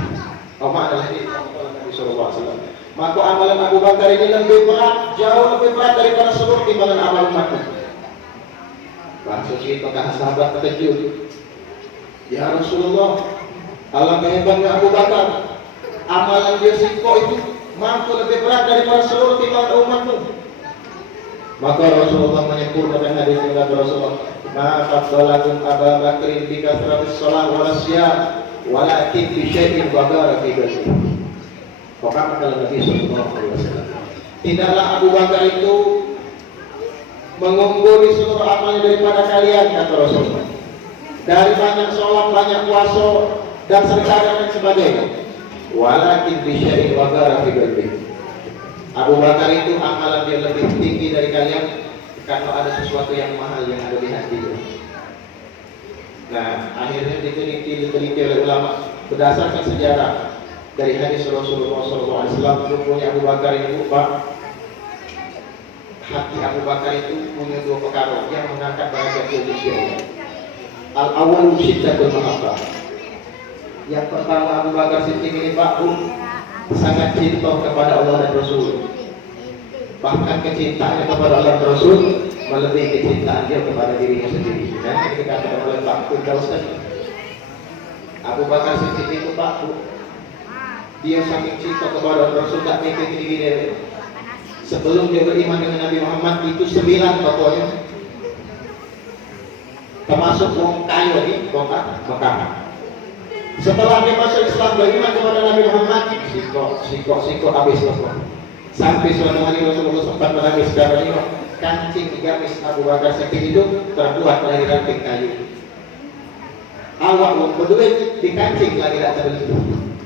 Adalah ini Nabi sallallahu alaihi wasallam. Maka amalan Abu Bakar ini lebih berat, jauh lebih berat daripada seluruh timbangan amal umatnya. Langsung kita sahabat terkejut. Ya Rasulullah, alangkah hebatnya Abu Bakar, amalan dia sikok itu mampu lebih berat daripada seluruh timbangan umatmu. Maka Rasulullah menyempurnakan hadis yang kata Rasulullah, ma faddalakum Abu Bakrin bi kathratis shalah wal siyam walakin bi syai'in bagara fi qalbi. Maka kata Nabi sallallahu alaihi wasallam, tidaklah Abu Bakar itu mengungguli seluruh amalnya daripada kalian, kata Rasulullah. Dari banyak sholat, banyak puasa dan sedekah dan sebagainya. Walakin bi syai'in bagara fi qalbi. Abu Bakar itu amalan dia lebih tinggi dari kalian karena ada sesuatu yang mahal yang ada di hatinya. Nah, akhirnya diteliti oleh ulama berdasarkan sejarah dari hadis Rasulullah SAW. Rupanya Abu Bakar itu, hati Abu Bakar itu punya dua perkara yang mengangkat derajat dia di syurga. Al-awwal syiddatul mahabbah. Yang pertama, Abu Bakar Siddiq ini sangat cinta kepada Allah dan Rasul. Bahkan kecintaannya kepada Allah dan Rasul melebihi kecintaan dia kepada dirinya sendiri. Dan ini dikatakan oleh Pak Firdaus tadi, Abu Bakar Siddiq itu dia saking cinta kepada Rasul tak mikir diri dia. Sebelum dia beriman dengan Nabi Muhammad itu 9 pokoknya, termasuk orang kaya di Mekah. Setelah dia masuk Islam, beriman kepada Nabi Muhammad, sikok habis pokok. Sampai suatu hari Rasulullah sempat menangis karena kancing gamis Abu Bakar Siddiq itu terbuat dari ranting kayu. Awak wong berduit dikancing lagi tak terbeli.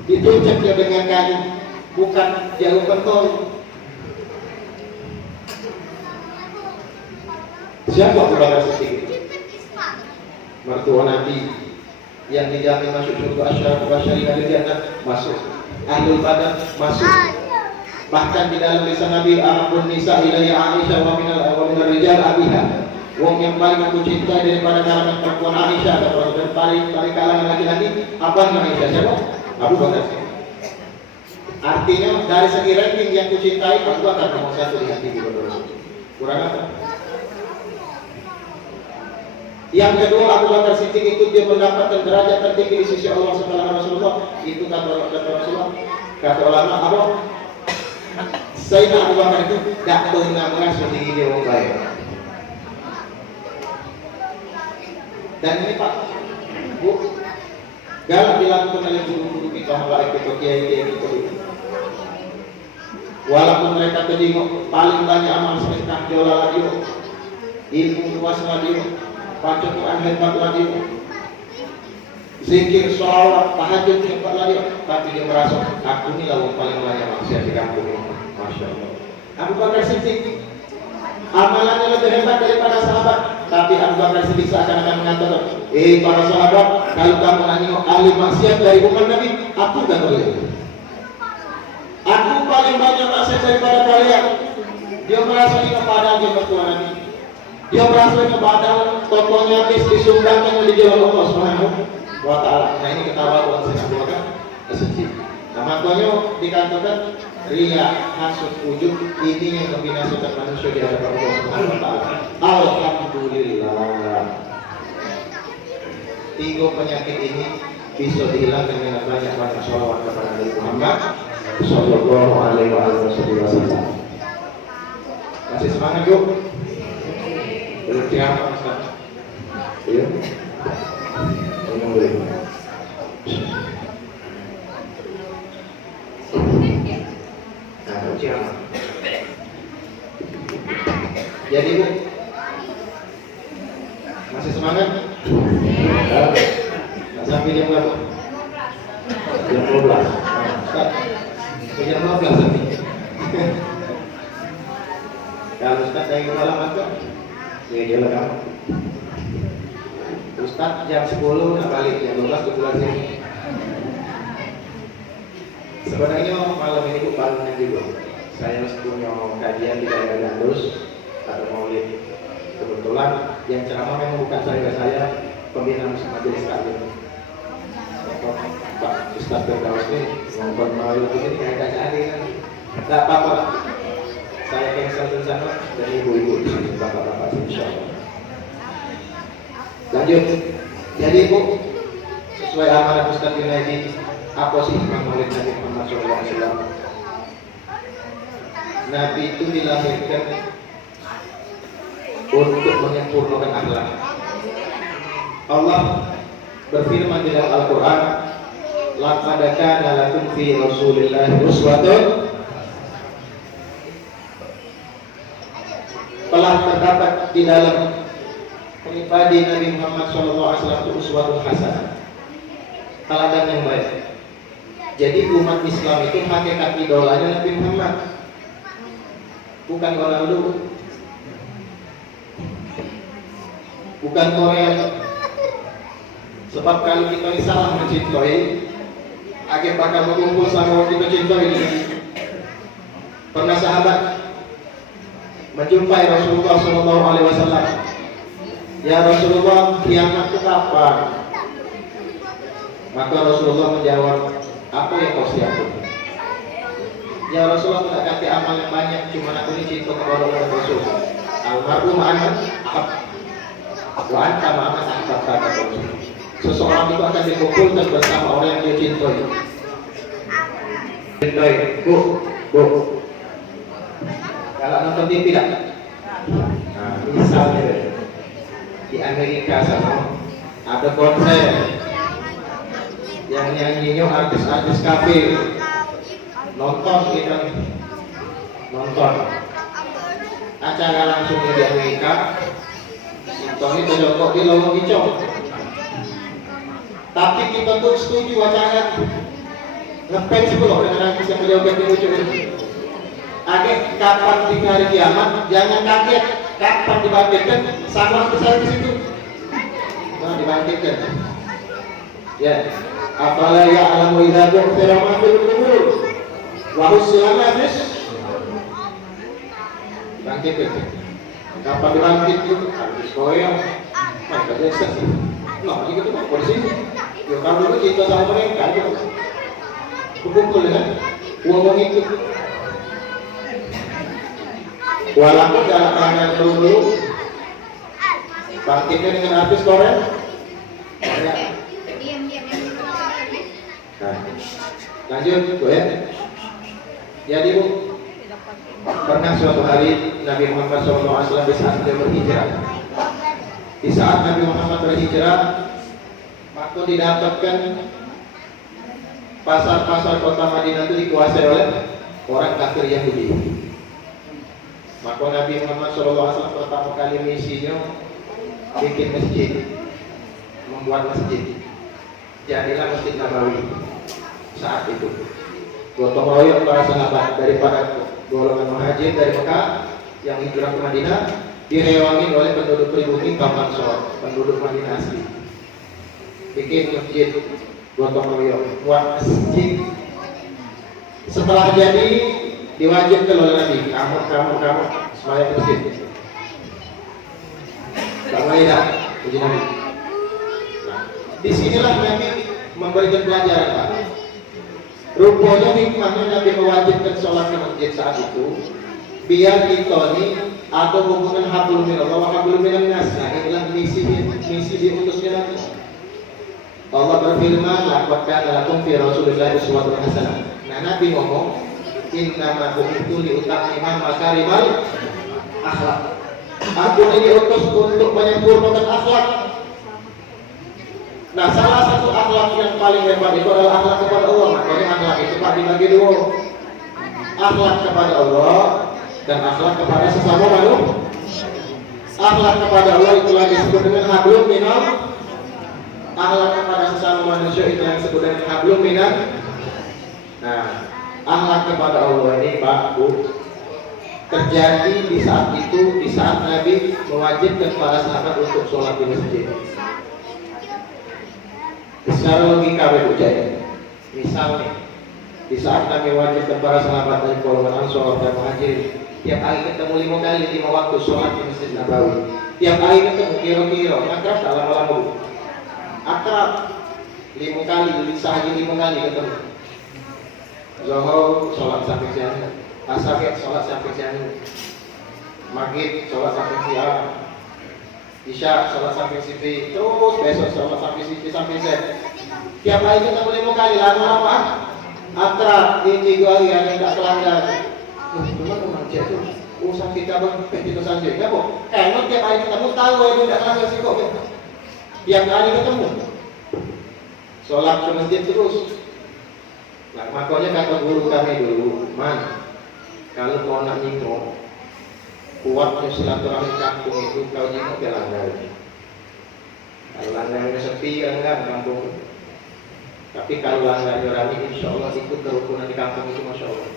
Dituncap dia dengan kayu, bukan jarum pentol. Siapa Abu Bakar Siddiq? Mertua Nabi yang dijamin masuk surga, asyarakat basyari ahli jannah masuk, ahlul badar masuk. Bahkan di dalam lisan Nabi, ahabun nisa ilayya Aisyah wa minal rijal abiha. Wong yang paling aku cintai daripada kalangan perempuan Aisyah, dan paling kalangan laki-laki apa Aisyah? Siapa? Abu Bakar. Artinya dari segi ranking yang kucintai, Abu Bakar nomor 1 di hati kita. Kurang apa? Yang kedua, Abu Bakar Siddiq itu dia mendapatkan derajat tertinggi di sisi Allah setelah Rasulullah. Itu kata Rasulullah, kata ulama apa? Sayyidina Abu Bakar itu tak pernah merasa diri dia orang baik. Dan ini Pak, Bu, galak dilakukan oleh guru-guru kita, hamba kita, kiai-kiai kita itu. Walaupun mereka terdingok paling banyak amal sedekah jola lagi, ilmu luas lagi, baca Quran hebat lagi, zikir sholawat tahajud hebat lagi, tapi dia merasa aku ni lah yang paling banyak maksiat di kampung ini. Masya Allah. Abu Bakar Siddiq amalannya lebih hebat daripada sahabat, tapi Abu Bakar Siddiq seakan-akan mengatakan, para sahabat, kalau kamu nak tengok ahli maksiat dari umat Nabi, aku tak boleh. Aku paling banyak maksiat daripada kalian. Dia merasa ini kepada dia mertua Nabi. Dia merasa ini kepada tokohnya habis disumbangkan oleh dia Allah Subhanahu wa Ta'ala. Nah ini ketawa Tuhan saya sebutkan kesedih. Nah makanya dikatakan ria, hasud, ujub ini yang membinasakan manusia di hadapan Allah Subhanahu wa Ta'ala. Alhamdulillah. 3 penyakit ini bisa dihilangkan dengan banyak-banyak sholawat kepada Nabi Muhammad Sallallahu Alaihi Wasallam. Masih semangat yuk? Belum siapa Ustaz? Iya? Minum dulu. Jadi Bu, masih semangat? Nggak sampai jam berapa? Jam 12. Jam 12 sampai. Kalau Ustaz dari malam apa? Ya jalan kamu. Ustaz jam 10 nak balik, jam 12 kebetulan sini. Sebenarnya malam ini Bu barunya juga. Saya punya kajian di daerah Gandus atau Maulid. Kebetulan yang ceramah memang bukan saya pembina majelis taklim. Pak Ustaz Firdaus ini ngomong Maulid ini kayak gak jadi kan? Tidak apa-apa. Saya cancel di sana dan ibu-ibu di sini, bapak-bapak insyaallah. Lanjut. Jadi Bu, sesuai amanat Ustaz Junaidi, apa sih Maulid Nabi Muhammad SAW? Nabi itu dilahirkan untuk menyempurnakan akhlak. Allah berfirman di dalam Al-Quran, laqad kana lakum fi Rasulillahi uswatun. Telah terdapat di dalam pribadi Nabi Muhammad SAW uswatun hasanah, teladan yang baik. Jadi umat Islam itu hakikat idolanya Nabi Muhammad, bukan orang dulu, bukan Korea. Sebab kalau kita ini salah mencintai, akhir bakal berkumpul sama orang kita cintai. Pernah sahabat menjumpai Rasulullah SAW. Ya Rasulullah, kiamat itu kapan? Maka Rasulullah menjawab, apa yang kau siapkan? Ya Rasulullah, tidak ganti amal yang banyak, cuma aku ini cinta kepada Allah Rasul. Almarhum ma'aman ahab wa anta ma'aman ahab, kata Rasul. Seseorang itu akan dikumpulkan bersama orang yang dia cintai. Cintai, Bu. Kalau nonton TV tidak? Nah, misalnya di Amerika sana ada konser yang nyanyinya artis-artis kafe. Nonton kita nonton acara langsung di Amerika. Nonton itu jongkok di lowong hijau. Tapi kita tuh setuju acara ngefans loh dengan artis yang beliau lucu ini. Akhir kapan di hari kiamat, jangan kaget kapan dibangkitkan sama besar di situ. Nah, dibangkitkan. Ya, apala ya alamu idza bu'thira ma fil qubur wa husila nafis bangkit itu. Kapan dibangkit itu? Habis koyong. Michael Jackson. Nah, gitu tuh polisi. Ya kalau dulu cinta sama mereka gitu. Kumpul kan? Uang itu. Walaupun dalam rangka dulu bangkitnya dengan artis Korea. Nah, lanjut Bu ya. Jadi Bu, pernah suatu hari Nabi Muhammad SAW di saat beliau berhijrah. Di saat Nabi Muhammad berhijrah, maka didapatkan pasar-pasar kota Madinah itu dikuasai oleh orang kafir Yahudi. Maka Nabi Muhammad SAW pertama kali misinya bikin masjid, membuat masjid. Jadilah Masjid Nabawi saat itu. Gotong royong para sahabat daripada golongan muhajir dari Mekah yang hijrah ke Madinah direwangi oleh penduduk pribumi kaum Ansor, penduduk Madinah asli. Bikin masjid, gotong royong, buat masjid. Setelah jadi diwajibkan oleh Nabi, kamu semuanya masjid. Tak tidak, puji Nabi. Disinilah Nabi memberikan pelajaran Pak. Rupanya hikmahnya Nabi mewajibkan sholat di masjid saat itu biar kita ini ada hubungan hablum minallah wa hablum minan nas. Nah, inilah misi diutusnya Nabi. Allah berfirman, laqad kana lakum fi Rasulillahi uswatun hasanah. Nah, Nabi ngomong, innama bu'ithu liutammima makarimal akhlak. Aku ini diutus untuk menyempurnakan akhlak. Nah, salah satu akhlak yang paling hebat itu adalah akhlak kepada Allah. Makanya akhlak itu Pak dibagi dua. Akhlak kepada Allah dan akhlak kepada sesama manusia. Akhlak kepada Allah itulah disebut dengan hablum minal. Akhlak kepada sesama manusia itu yang disebut dengan hablum minal. Nah, akhlak kepada Allah ini Pak Bu terjadi di saat itu, di saat Nabi mewajibkan para sahabat untuk sholat di masjid. Secara logika Bu Jaya, misalnya di saat Nabi wajibkan para sahabat dari golongan Ansor dan Muhajir tiap hari ketemu 5 kali 5 waktu sholat di Masjid Nabawi. Tiap hari ketemu kira-kira akrab tak lama-lama Bu? Akrab 5 kali, sehari 5 kali ketemu. Zuhur sholat sampai siang, asar sholat sampai siang, maghrib sholat sampai siang, Isya sholat sampai sipi, terus besok sholat sampai sipi sampai Z. Tiap hari kita boleh 5 kali, lama-lama akrab, ini 3 hari yang tak pelanggar. Cuma kemanusia itu usaha kita bang, kita saja, ya Bu. Emang tiap hari kita tahu itu tidak pelanggar sih kok. Tiap hari ketemu, sholat ke masjid terus. Nah, makanya kata guru kami dulu, Man, kalau mau nak nyinggung kuatnya silaturahmi kampung itu kau jenguk ke langgar. Kalau langgarnya sepi enggak kampung. Tapi kalau langgarnya ramai, insya Allah ikut kerukunan di kampung itu masya Allah.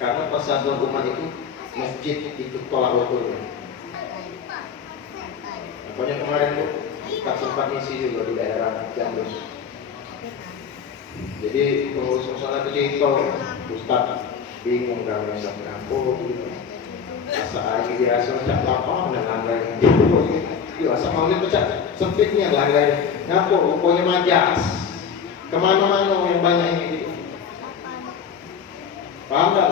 Karena persatuan umat itu masjid itu tolak ukurnya. Pokoknya kemarin Bu, kita sempat ngisi juga di daerah Gambus. Jadi pengurus masalah itu Ustaz bingung kami sampai kampung gitu. Asa aja biasa cak lapang dan langgar. Yo asa mau pecah sempitnya langgar. Ngapo pokoknya majas. Kemana-mana yang banyak ini. Paham tak?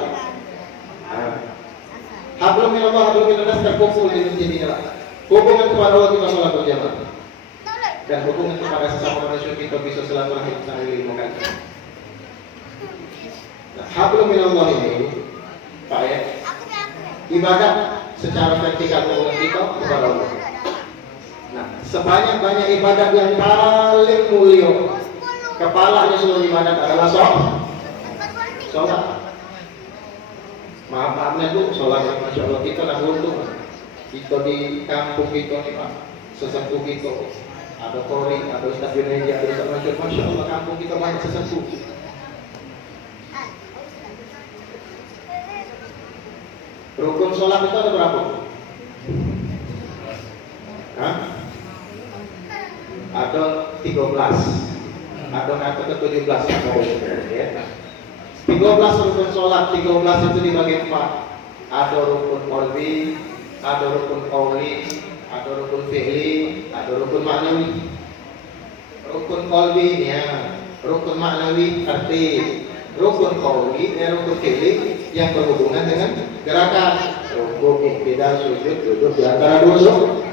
Hablum minallah hablum minannas terkumpul di masjid ini lah. Hubungan kepada Allah kita sholat berjamaah. Dan hubungan kepada sesama manusia kita bisa silaturahmi sehari 5 kali. Nah, hablum minallah ini Pak ya, ibadah secara vertikal hubungan kita kepada Allah. Nah, sebanyak-banyak ibadah yang paling mulia, kepalanya seluruh ibadah adalah sholat. Maaf-maafnya Bu, sholat yang masya Allah kita lah untung. Kita di kampung kita nih Pak, sesepuh kita, ada Kori, ada Ustaz Junaidi, ada Ustaz Mansur, masya Allah kampung kita banyak sesepuh. Rukun sholat itu ada berapa? Hah? Ada 13, ada kata ke 17 ya. 13 rukun sholat, 13 itu dibagi 4. ada rukun qalbi, ada rukun qauli, ada rukun fi'li, ada rukun maknawi. Rukun qalbi ya, rukun maknawi tertib. Rukun qauli dan rukun fi'li yang berhubungan dengan gerakan. Rukuk, iktidal, sujud, duduk di antara dua.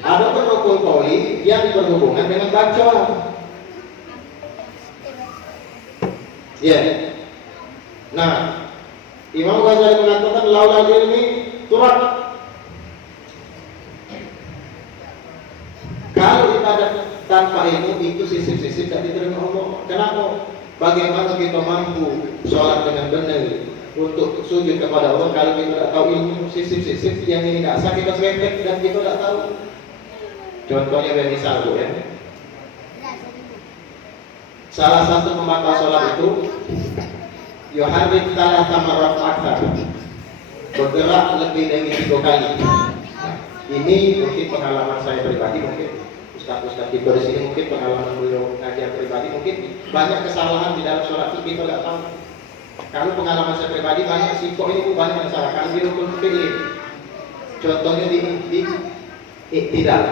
Ada pun rukun qauli yang berhubungan dengan bacaan. Ya. Nah, Imam Ghazali mengatakan laulal ilmi turab. Kalau ibadah tanpa ilmu itu sisip-sisip tidak diterima Allah. Kenapa? Bagaimana kita mampu sholat dengan benar untuk sujud kepada Allah kalau kita tidak tahu ilmu sisip-sisip yang ini tidak sah kita serempet dan kita tidak tahu. Contohnya dari misal ya. Salah satu pembatal sholat itu yuharrik talata marrat akthar, bergerak lebih dari 3 kali. Ini mungkin pengalaman saya pribadi, mungkin Ustaz kita di sini mungkin pengalaman beliau ngajar pribadi, mungkin banyak kesalahan di dalam sholat itu kita tidak tahu. Kalau pengalaman saya pribadi banyak sih kok ini banyak masalah. Kalau di rukun fi'li, contohnya di iktidal.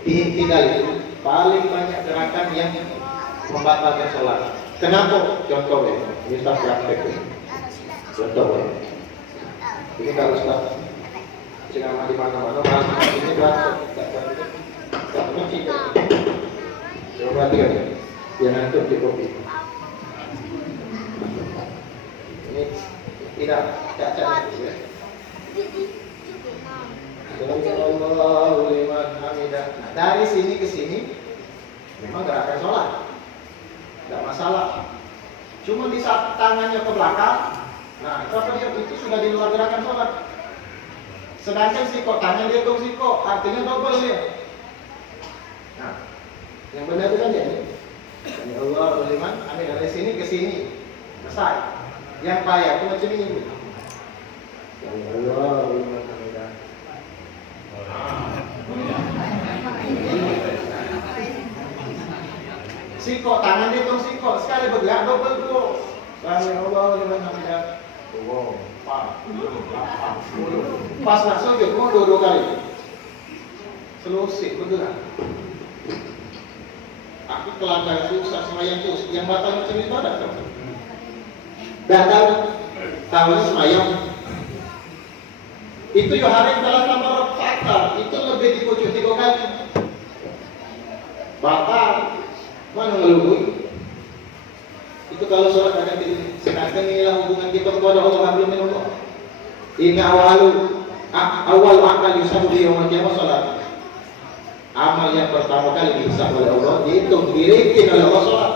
Di iktidal itu paling banyak gerakan yang membatalkan sholat. Kenapa? Contohnya, ini Ustaz praktek. Contohnya, ini kalau Ustaz ceramah di mana-mana, ini praktek. Coba lihat, yang ngantuk di kopi. Ini tidak cacat ya. Allahu liman hamidah. Nah, dari sini ke sini memang gerakan sholat, tidak masalah. Cuma di saat tangannya ke belakang, nah itu sudah di luar gerakan sholat. Sedangkan siko tangan dia dong siko, artinya double dia. Nah, yang benar itu kan ya. Ini Allahu liman hamidah, dari sini ke sini selesai. Yang payah itu macam ini. Allahu liman hamidah. Siko tangan dia dong siko, sekali bergerak double tuh. Allahu liman hamidah. Pas nak sujud mau 2 kali. Selesai bergerak. Aku pelanggar susah semayang tuh, yang batal macam itu ada kan? Datang tahun semayang. Itu Yohanes dalam nomor fakta itu lebih dipujuk 3 kali. Batal mana ngeluhui? Itu kalau sholat akan sedangkan inilah hubungan kita kepada Allah Habibin Allah. Inna awal akal yusabu di yaumil qiyamah sholat. Amal yang pertama kali dihisab oleh Allah dihitung dirikin oleh Allah sholat.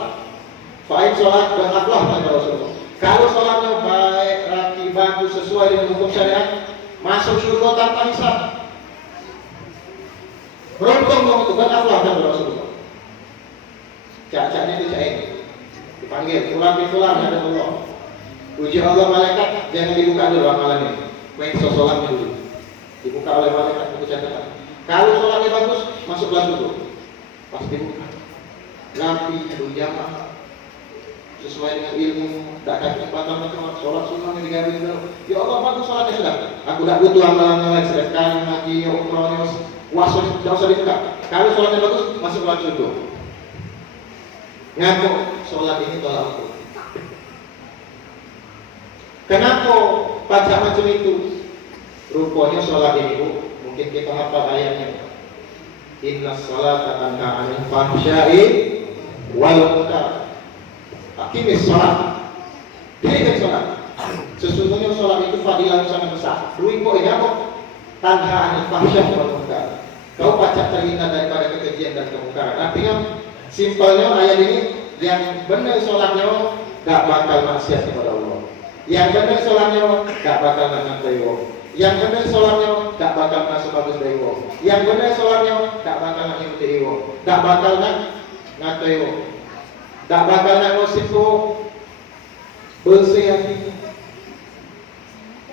Fa'in sholat dan akhlak kata Rasulullah. Kalau sholatnya baik, rapi, bagus sesuai dengan hukum syariat, masuk surga tanpa hisab. Beruntung dong itu kan akhlak kata Rasulullah. Cak-caknya dicain, dipanggil tulang ada Allah. Puji Allah malaikat jangan dibuka dulu amalannya, pengso sholatnya dulu dibuka oleh malaikat untuk catatan. Kalau sholatnya bagus masuk kelas dulu, pasti buka. Rapi, berjamaah, sesuai dengan ilmu, tidak ada kesempatan macam sholat sunnah yang digaris dulu. Ya Allah bagus sholatnya sudah. Aku tidak butuh amalan lain sedekah, ngaji, umroh, puasa tidak usah dibuka. Kalau sholatnya bagus masuk kelas dulu. Ngaku sholat ini tolak ukur. Kenapa baca macam itu? Rupanya sholat ini bu, mungkin kita hafal ayatnya. Inna sholata tanha 'anil fahsya'i wal munkar. Aqimis sholat. Dirikan sholat. Sesungguhnya sholat itu fadilah sangat besar. Dui kok ini apa? Tanha 'anil fahsya'i wal munkar. Kau baca terhindar daripada kekejian dan kemungkaran. Artinya simpelnya ayat ini yang benar sholatnya gak bakal maksiat kepada Allah. Yang benar sholatnya gak bakal ngatai Allah. Yang benar sholatnya gak bakal masuk bagus dari Allah. Yang benar sholatnya gak bakal ngikuti Allah. Gak bakal ngatai Allah. Gak bakal ngosip Allah. Bersih hati.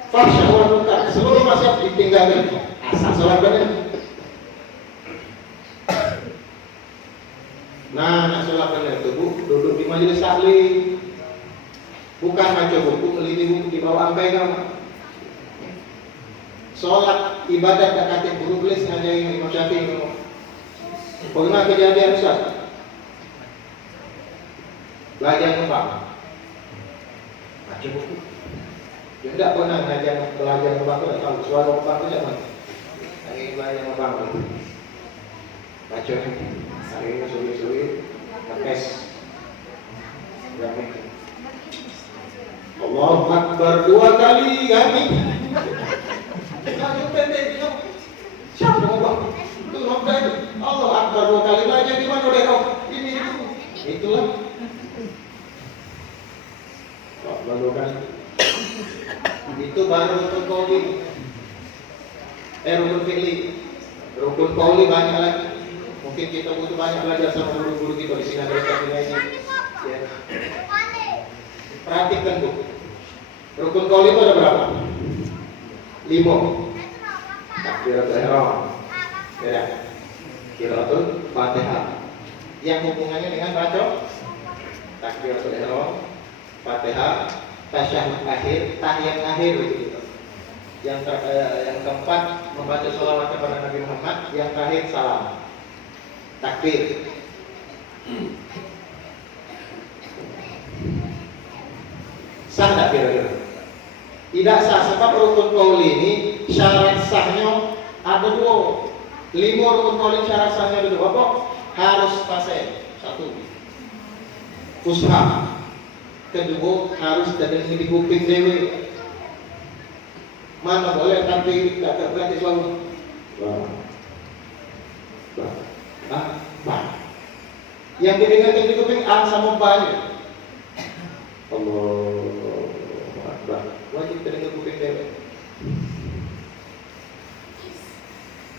Fahsya wa munkar, seluruh maksiat ditinggalkan. Asal sholat benar. Nah, nak sholat benar itu bu, duduk di majelis taklim, bukan baca buku, meliti buku di bawah angkai kamu. sholat ibadah tak kata guru gelis ngajarin Imam Syafi'i. Pernah kejadian Ustaz? Belajar numpang, baca buku. Dia tidak pernah belajar numpang, tidak tahu suara numpang itu zaman. Hari ini belajar numpang, baca hari ini sulit-sulit, tekes. Allahu Akbar 2 kali kami. Lalu pendek, siapa ngomong? Itu ngomong Allah Akbar 2 kali belajar di mana deh? Ini itulah. Lalu kan itu baru rukun qauli. Rukun fi'li. Rukun qauli banyak lagi. Mungkin kita butuh banyak belajar sama guru-guru kita di sini ada ini. Ya. Perhatikan Bu. Rukun qauli itu ada berapa? 5. Takbiratul ihram. Ya. Qiraatul Fatihah. Yang hubungannya dengan baca takbiratul ihram, Fatihah, tasyahud akhir, tahiyat akhir begitu. Yang keempat membaca sholawat kepada Nabi Muhammad, yang terakhir salam. Takbir. Sah tak kira-kira? Tidak sah sebab rukun qauli ini syarat sahnya ada 2. 5 rukun qauli syarat sahnya ada 2. Apa? Harus fase 1. Fusha. Kedua harus terdengar di kuping dewe. Mana boleh tapi tak berarti suami. Yang didengarkan di kuping A sama banyak. Allahu Akbar. Wajib terdengar kuping dewe.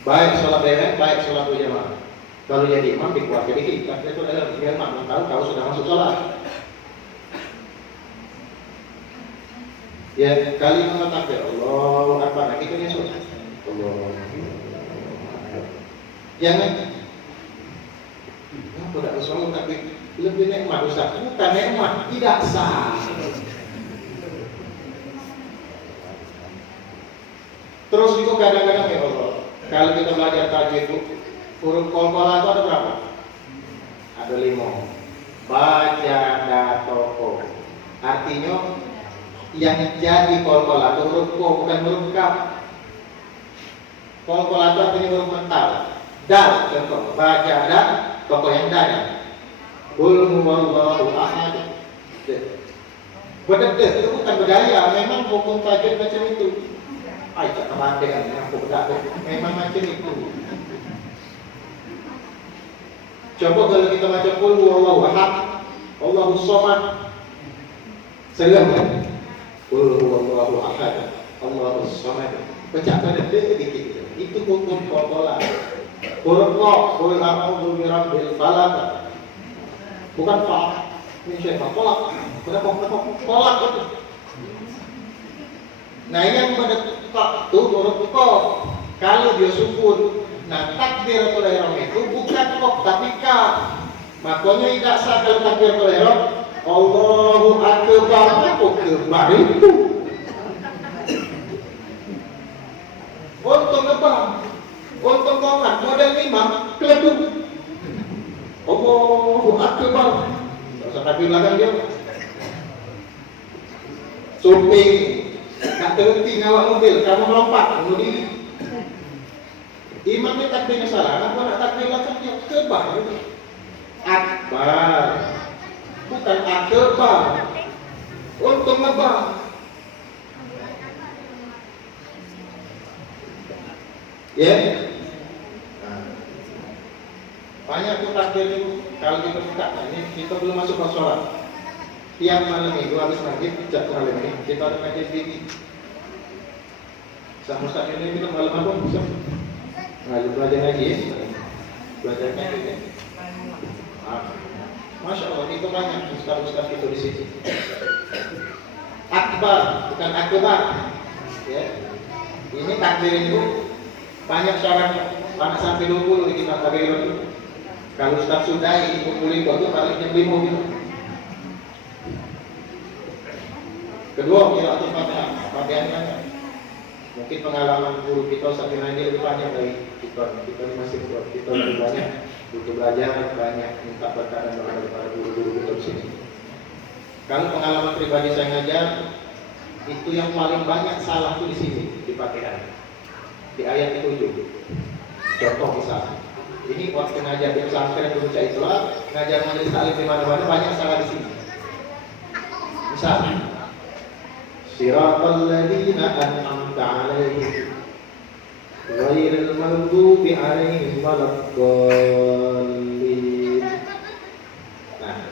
Baik sholat dewe, baik sholat berjamaah. Kalau jadi imam dikuatkan dikit. Tapi itu adalah biar makmum tahu kau sudah masuk sholat. Ya kali takbir Allahu Akbar kita ni sholat. Allahu Akbar. Jangan apa tak usah tapi lebih nikmat Ustaz. Bukan nikmat, tidak sah. Terus juga kadang-kadang ya Allah, kalau kita belajar tajwid itu huruf qalqalah itu ada berapa? Ada 5. Baca datoko. Artinya yang jadi qalqalah itu huruf ko bukan huruf kaf. Qalqalah itu artinya huruf mental. Dal contoh, baca dan tokoh yang dal. Qul huwallahu ahad. Benar-benar itu bukan bergaya, memang hukum tajwid macam itu. Ai tak teman dengan aku bedak memang macam itu. Coba kalau kita baca qul huwallahu ahad, Allahus samad. Seram kan? Qul huwallahu ahad, Allahus samad. Baca pada dikit. Itu hukum qalqalah. Huruf qa, qul a'udzu birabbil falaq. Bukan fa. Ini siapa? Falaq. Kenapa falaq itu? Nah yang pada tak tuh huruf qa. Kalau dia sukun, nah takbiratul ihram itu bukan qa tapi kaf. Makanya tidak sah kalau takbiratul ihram Allahu akbar akbar itu. Untung apa? Untung banget model imam keleduk. Allahu akbar. Usah takbir belakang dia. Suping nak terhenti ngawal mobil, kamu melompat bunuh diri. Imamnya takbirnya salah, kamu nak takbir belakang dia kebar. Akbar. Bukan akbar. Untung apa? Ya. Banyak tuh takbir itu kalau kita buka ini kita belum masuk ke sholat. Tiap malam itu habis maghrib sejak malam ini kita ada ngaji tinggi. Sama Ustaz ini kita malam apa? Ngaji belajar ngaji ya. Belajar ngaji ya. Masya Allah itu banyak ustaz-ustaz itu di sini. Akbar bukan akbar. Ya. Ini takbir itu banyak syaratnya. Banyak sampai 20 di kitab takbir itu. Kalau Ustaz Sudai kumpulin itu paling jam 5 gitu. Kedua, qiraatul Fatihah. Fatihahnya Mungkin pengalaman guru kita sampai nanti lebih banyak dari kita masih kita lebih banyak butuh belajar, banyak minta berkat dan doa daripada guru-guru kita di sini. Kalau pengalaman pribadi saya ngajar, itu yang paling banyak salah itu di sini, di pakaian, di ayat 7. Contoh misalnya, ini waktu ngajar di pesantren dulu saya itulah ngajar majelis taklim di mana-mana banyak salah di sini. Misalnya, Siratal ladzina an'amta 'alaihim ghairil maghdubi 'alaihim waladdallin. Nah,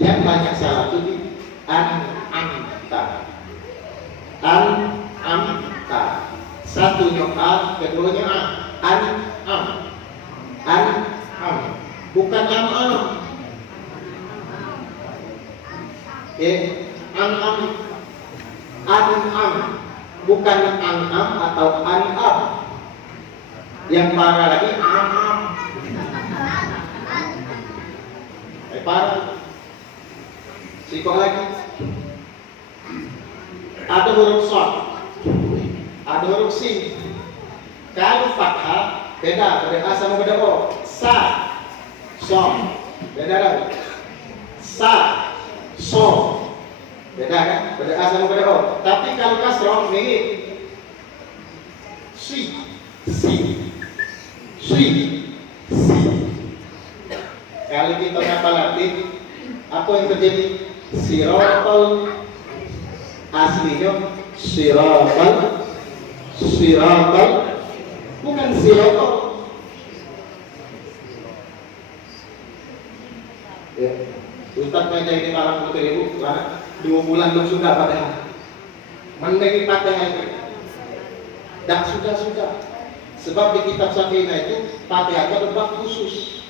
yang banyak salah itu di an'amta. An'amta. Satunya a, keduanya a. An'am. An'am. Bukan am-am. An'am. An'am. Bukan an'am atau an'am. Yang parah lagi am-am. Parah. Sikok lagi. Ada huruf shad, ada huruf sin. Kalau fathah beda, beda a sama beda o. Sa, so, beda lagi. Sa, so, beda kan? Beda a sama beda o. Tapi kalau kasroh mirip. Si, si, si, si. Kalau kita ngapal Latin, apa yang terjadi? Siratal, aslinya siratal, siratal, bukan siratal. Ya, Ustaz ngajar ini malam putih ibu, 2 bulan belum sudah padahal. Mending Fatihah itu. Dah sudah. Sebab di kitab Sakinah itu Fatihah itu bab khusus.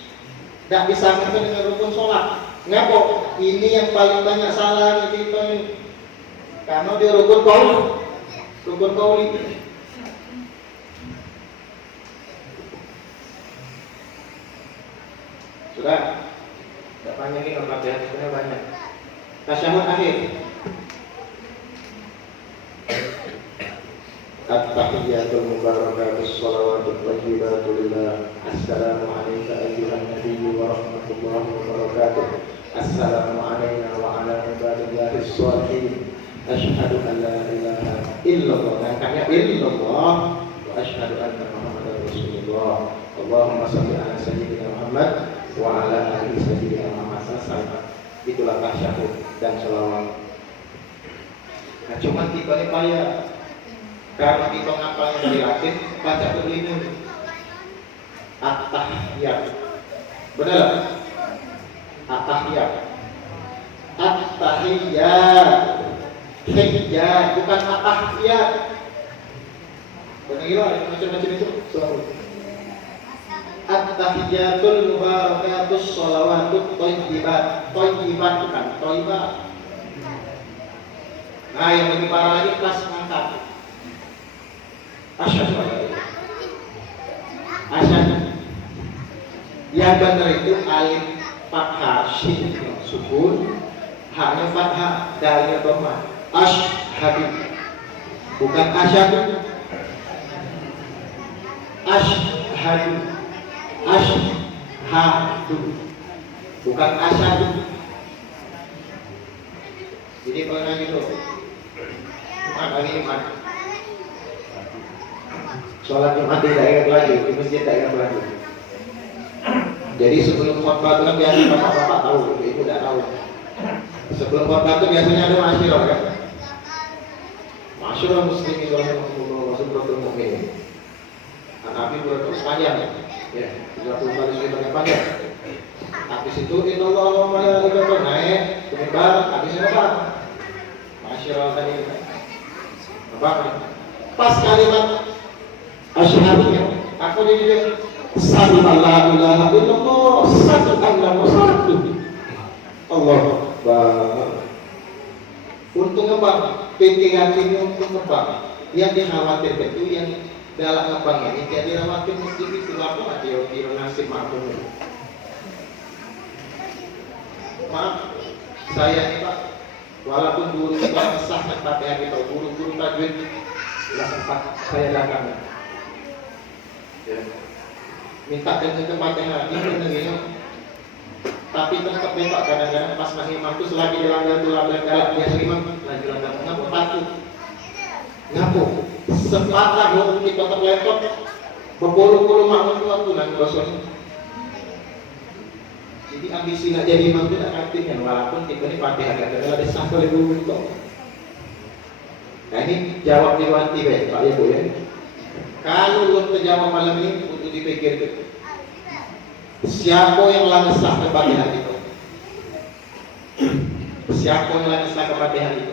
Dah disamakan dengan rukun sholat. Ngapa? Ini yang paling banyak salah di kita ini. Karena dia rukun kauli. Sudah. Tidak panjang ini Fatihah sebenarnya banyak. Tasyahud akhir. At-tahiyyatul mubarakatus shalawatut thayyibatul lillah. Assalamu alayka ayyuhan nabiyyu wa rahmatullahi wa barakatuh. Assalamu alayna wa ala ibadillahis shalihin. Asyhadu an la ilaha illallah. Angkanya illallah wa asyhadu anna Muhammadar Rasulullah. Allahumma shalli ala sayyidina Muhammad wa ala ali sayyidina Muhammad sallallahu. Itulah tasyahud dan shalawat. Nah, cuma tiba ini payah. Karena kita ngapalnya dari Latin, baca begini. At-tahiyyat. Benar? At-tahiyyat. At-tahiyyat. Tahiyyat, bukan at-tahiyyat. Benar gila, macam-macam itu. At-tahiyyatul mubarakatus sholawatut thayyibat. Thayyibat bukan thayyibat. Nah, yang lebih parah lagi kelas angkat. Asyhadu an la ilaha illallah. Asyhadu. Yang benar itu alif fathah, shin sukun, haknya fathah, dalnya dhamma. Asyhadu. Bukan asyhadu. Asyhadu. Asyhadu. Bukan asyhadu. Jadi kalau gitu. Jumat. Sholat Jumat tidak ingat lagi, di masjid tidak ingat lagi. Jadi sebelum khotbah itu kan biasa bapak-bapak tahu, ibu tidak tahu. Sebelum khotbah itu biasanya ada masyirah kan? Masyirah muslimin warahmatullahi wabarakatuh. Nabi berterus panjang ya, 30 kali sudah panjang. Habis itu inallah wa malaikatahu naik ke mimbar, habisnya apa? Masyirah tadi. Apa? Pas kalimat asyhadunya, aku jadi sallallahu ilaha illallah, sallallahu wasallam. Allah Akbar. Untung apa? Pikiran ini untung apa? Yang dikhawatirkan itu yang dalam ngembang ini jadi khawatir mesti itu apa? Dia nasib makmum. Maaf, saya ini Pak, walaupun guru kita sah Fatihah kita, guru-guru tajwid Tidak sempat saya datang. Ya. Minta dengan kepatengan ini negerinya. Tapi tetap Pak kadang-kadang pas masih mampu selagi dilanggar galak dia imam lagi langgar ngapu patu. Ngapu. Sempatlah waktu kita terlepot berpuluh-puluh makmum waktu nang gosong. Jadi ambisi nak jadi imam itu tak aktif kan, walaupun kita ini Fatihah kadang-kadang ada sampai dulu itu. Nah ini jawab diwanti Pak ya Bu ya. Kalau belum terjawab malam ini untuk dipikir itu. Siapa yang langesah kepatihan itu? Siapa yang langesah kepatihan itu?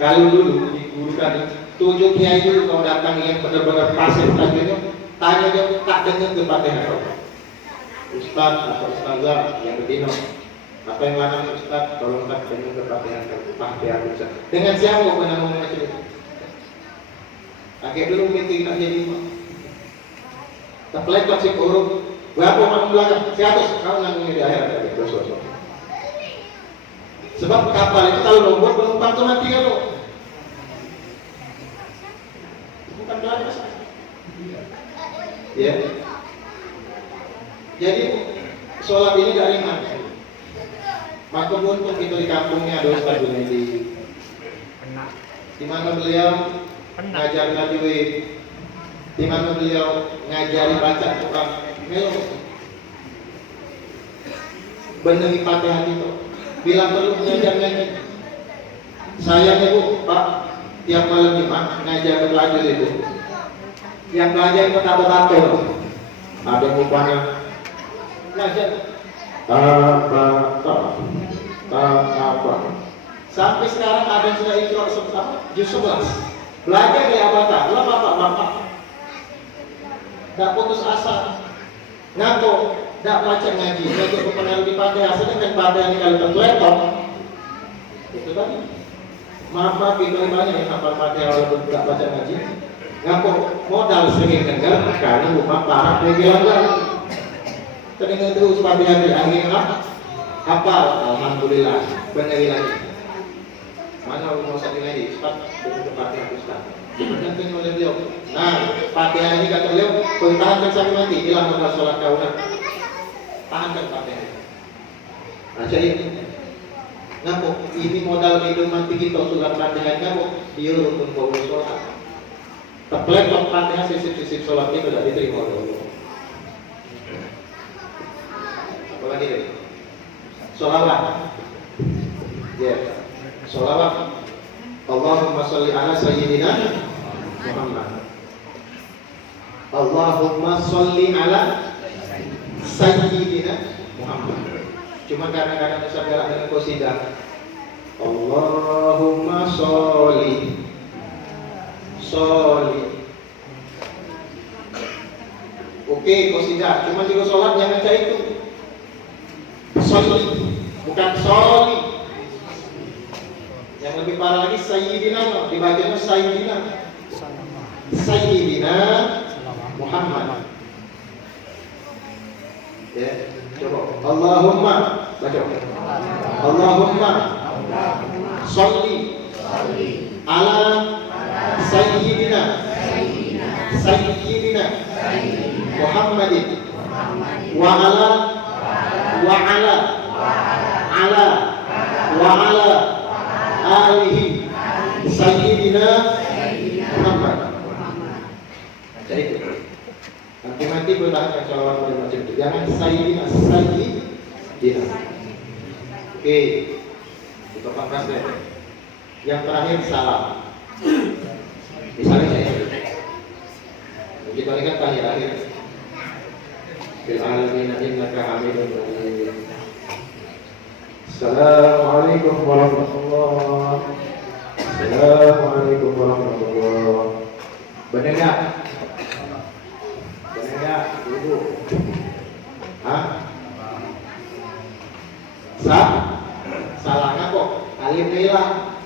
Kalau dulu digurukan 7 kiai dulu kau datang yang benar-benar pasir tajuknya, tanya dia tak dengar kepatihan kau. Ustaz atau ustazah yang bedino, apa yang lanang Ustaz? Tolong tak dengar kepatihan kau. Fatihah Ustaz. Dengan siapa kau pernah ngomong macam itu? Akhir dulu meeting nak jadi imam. Tak pelekot si kurung. Berapa orang belakang? 100. Kau nanggung di akhirat. Sebab kapal itu kalau lompat penumpang itu mati kan lo. Bukan belakang. Ya. Jadi sholat ini dari mana? Maka untung kita di kampungnya ada Ustaz Junaidi. Di mana beliau ngajar tajwid, di mana beliau ngajari baca Quran. Melo benerin Fatihah itu bila perlu mengajar ngaji. Sayangnya Bu, Pak, tiap malam Jumat ngajar pelajar itu yang belajar itu tak betul. Ada rupanya ngajar apa sampai sekarang ada yang sudah ikut juz 11 belajar dari abata. Lah bapak tak putus asa. Ngaku, tak baca ngaji, ngaji kepenal di Fatihah, sedangkan Fatihah ini kalau terletok itu tadi. Maaf kita banyak yang hafal Fatihah walaupun tak baca ngaji. Ngaku modal sering dengar karena rumah parah pegilangan. Terdengar terus Fatihah di akhir hafal, alhamdulillah, benar lagi. Mana mau sakit lagi? Ustaz, buku Fatihah Ustaz. Diperhatikan oleh beliau. Nah, Fatihah ini kata beliau, pertahankan sampai mati. Hilang modal sholat kau nak. Tahankan Fatihah. Nah, jadi ngaku ini modal hidup mati kita sudah Fatihah ngaku. Dia rukun kau sholat. Terpeletot Fatihah sisip-sisip sholat itu tidak diterima oleh Allah. Apalagi deh? Sholawat. Ya, sholawat. Allahumma sholli ala sayyidina Muhammad. Allahumma sholli ala sayyidina Muhammad. Cuma kadang-kadang bisa galak dengan qasidah. Allahumma sholli. Oke, qasidah. Cuma juga sholat jangan cari itu. Sholli, bukan sholli. Yang lebih parah lagi Sayyidina, dibacanya Sayyidina Muhammad. Ya, coba. Allahumma baca. Allahumma sholli ala Sayyidina Muhammadin wa ala alihi Sayyidina Muhammad. Jadi itu nanti bertahan salawat macam itu. Jangan Sayyidina. Oke, kita pangkas deh. Yang terakhir salam. Misalnya saya kita ini kan terakhir fil alamin innaka hamidun majid. Assalamualaikum warahmatullahi wabarakatuh. Assalamualaikum warahmatullahi wabarakatuh. Benar nggak? Benar nggak? Ibu? Hah? Salahnya kok? Alif hilang.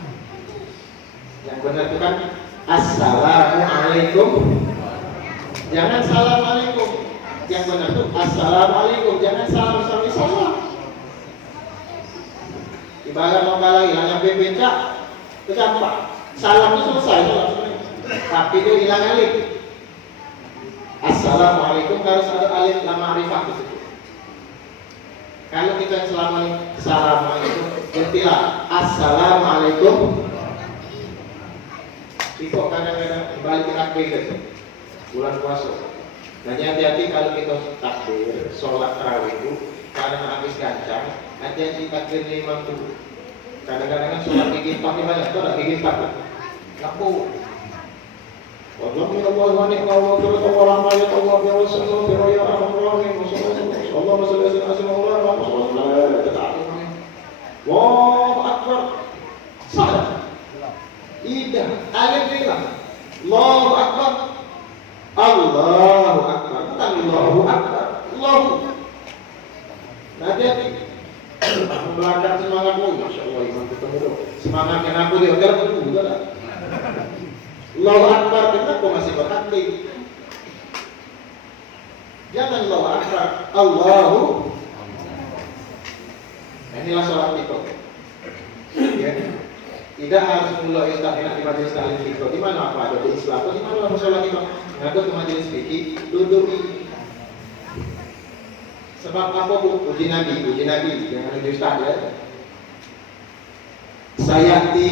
Yang benar itu kan Assalamualaikum. Jangan Assalamualaikum. Yang benar itu Assalamualaikum. Jangan salam salam. Ibarat lomba lagi, hanya beca, kecampak. Salam itu selesai. tapi dia hilang alif. Assalamualaikum harus ada alif lam ma'rifah di situ. Kalau kita selama ini assalamualaikum, gantilah assalamualaikum. Itu kadang-kadang balik ke takbir bulan puasa. Nah, hati-hati kalau kita takbir sholat tarawih itu karena habis gancang, hati-hati takbir imam dulu. Kadang-kadang kan sholat gigi 4 ini banyak, sholat gigi 4 laku. Wallahi Allah wa ni'mal wakil wa rahmatullahi wa barakatuh ya rahman rahim. Allahumma shalli ala sayyidina Muhammad. Allahu akbar. Salah. Ida alif hilang. Allahu akbar. Allahu akbar. Bukan Allahu akbar. Allahu. Hati-hati. Belakang semangatmu, masya Allah imam ketemu dong. Semangatnya aku dia udah juga lah. Allahu akbar, kenapa masih bertakbir? Jangan Allahu akbar, Allahu. Inilah sholat kita. Ya. Tidak harus mulai istilah di majelis taklim kita. Di mana apa ada di Islam? Di mana sholat kita? Ngadu ke majelis fikih, duduk. Sebab apa bu? Uji nabi, jangan uji ustaz ya. Sayati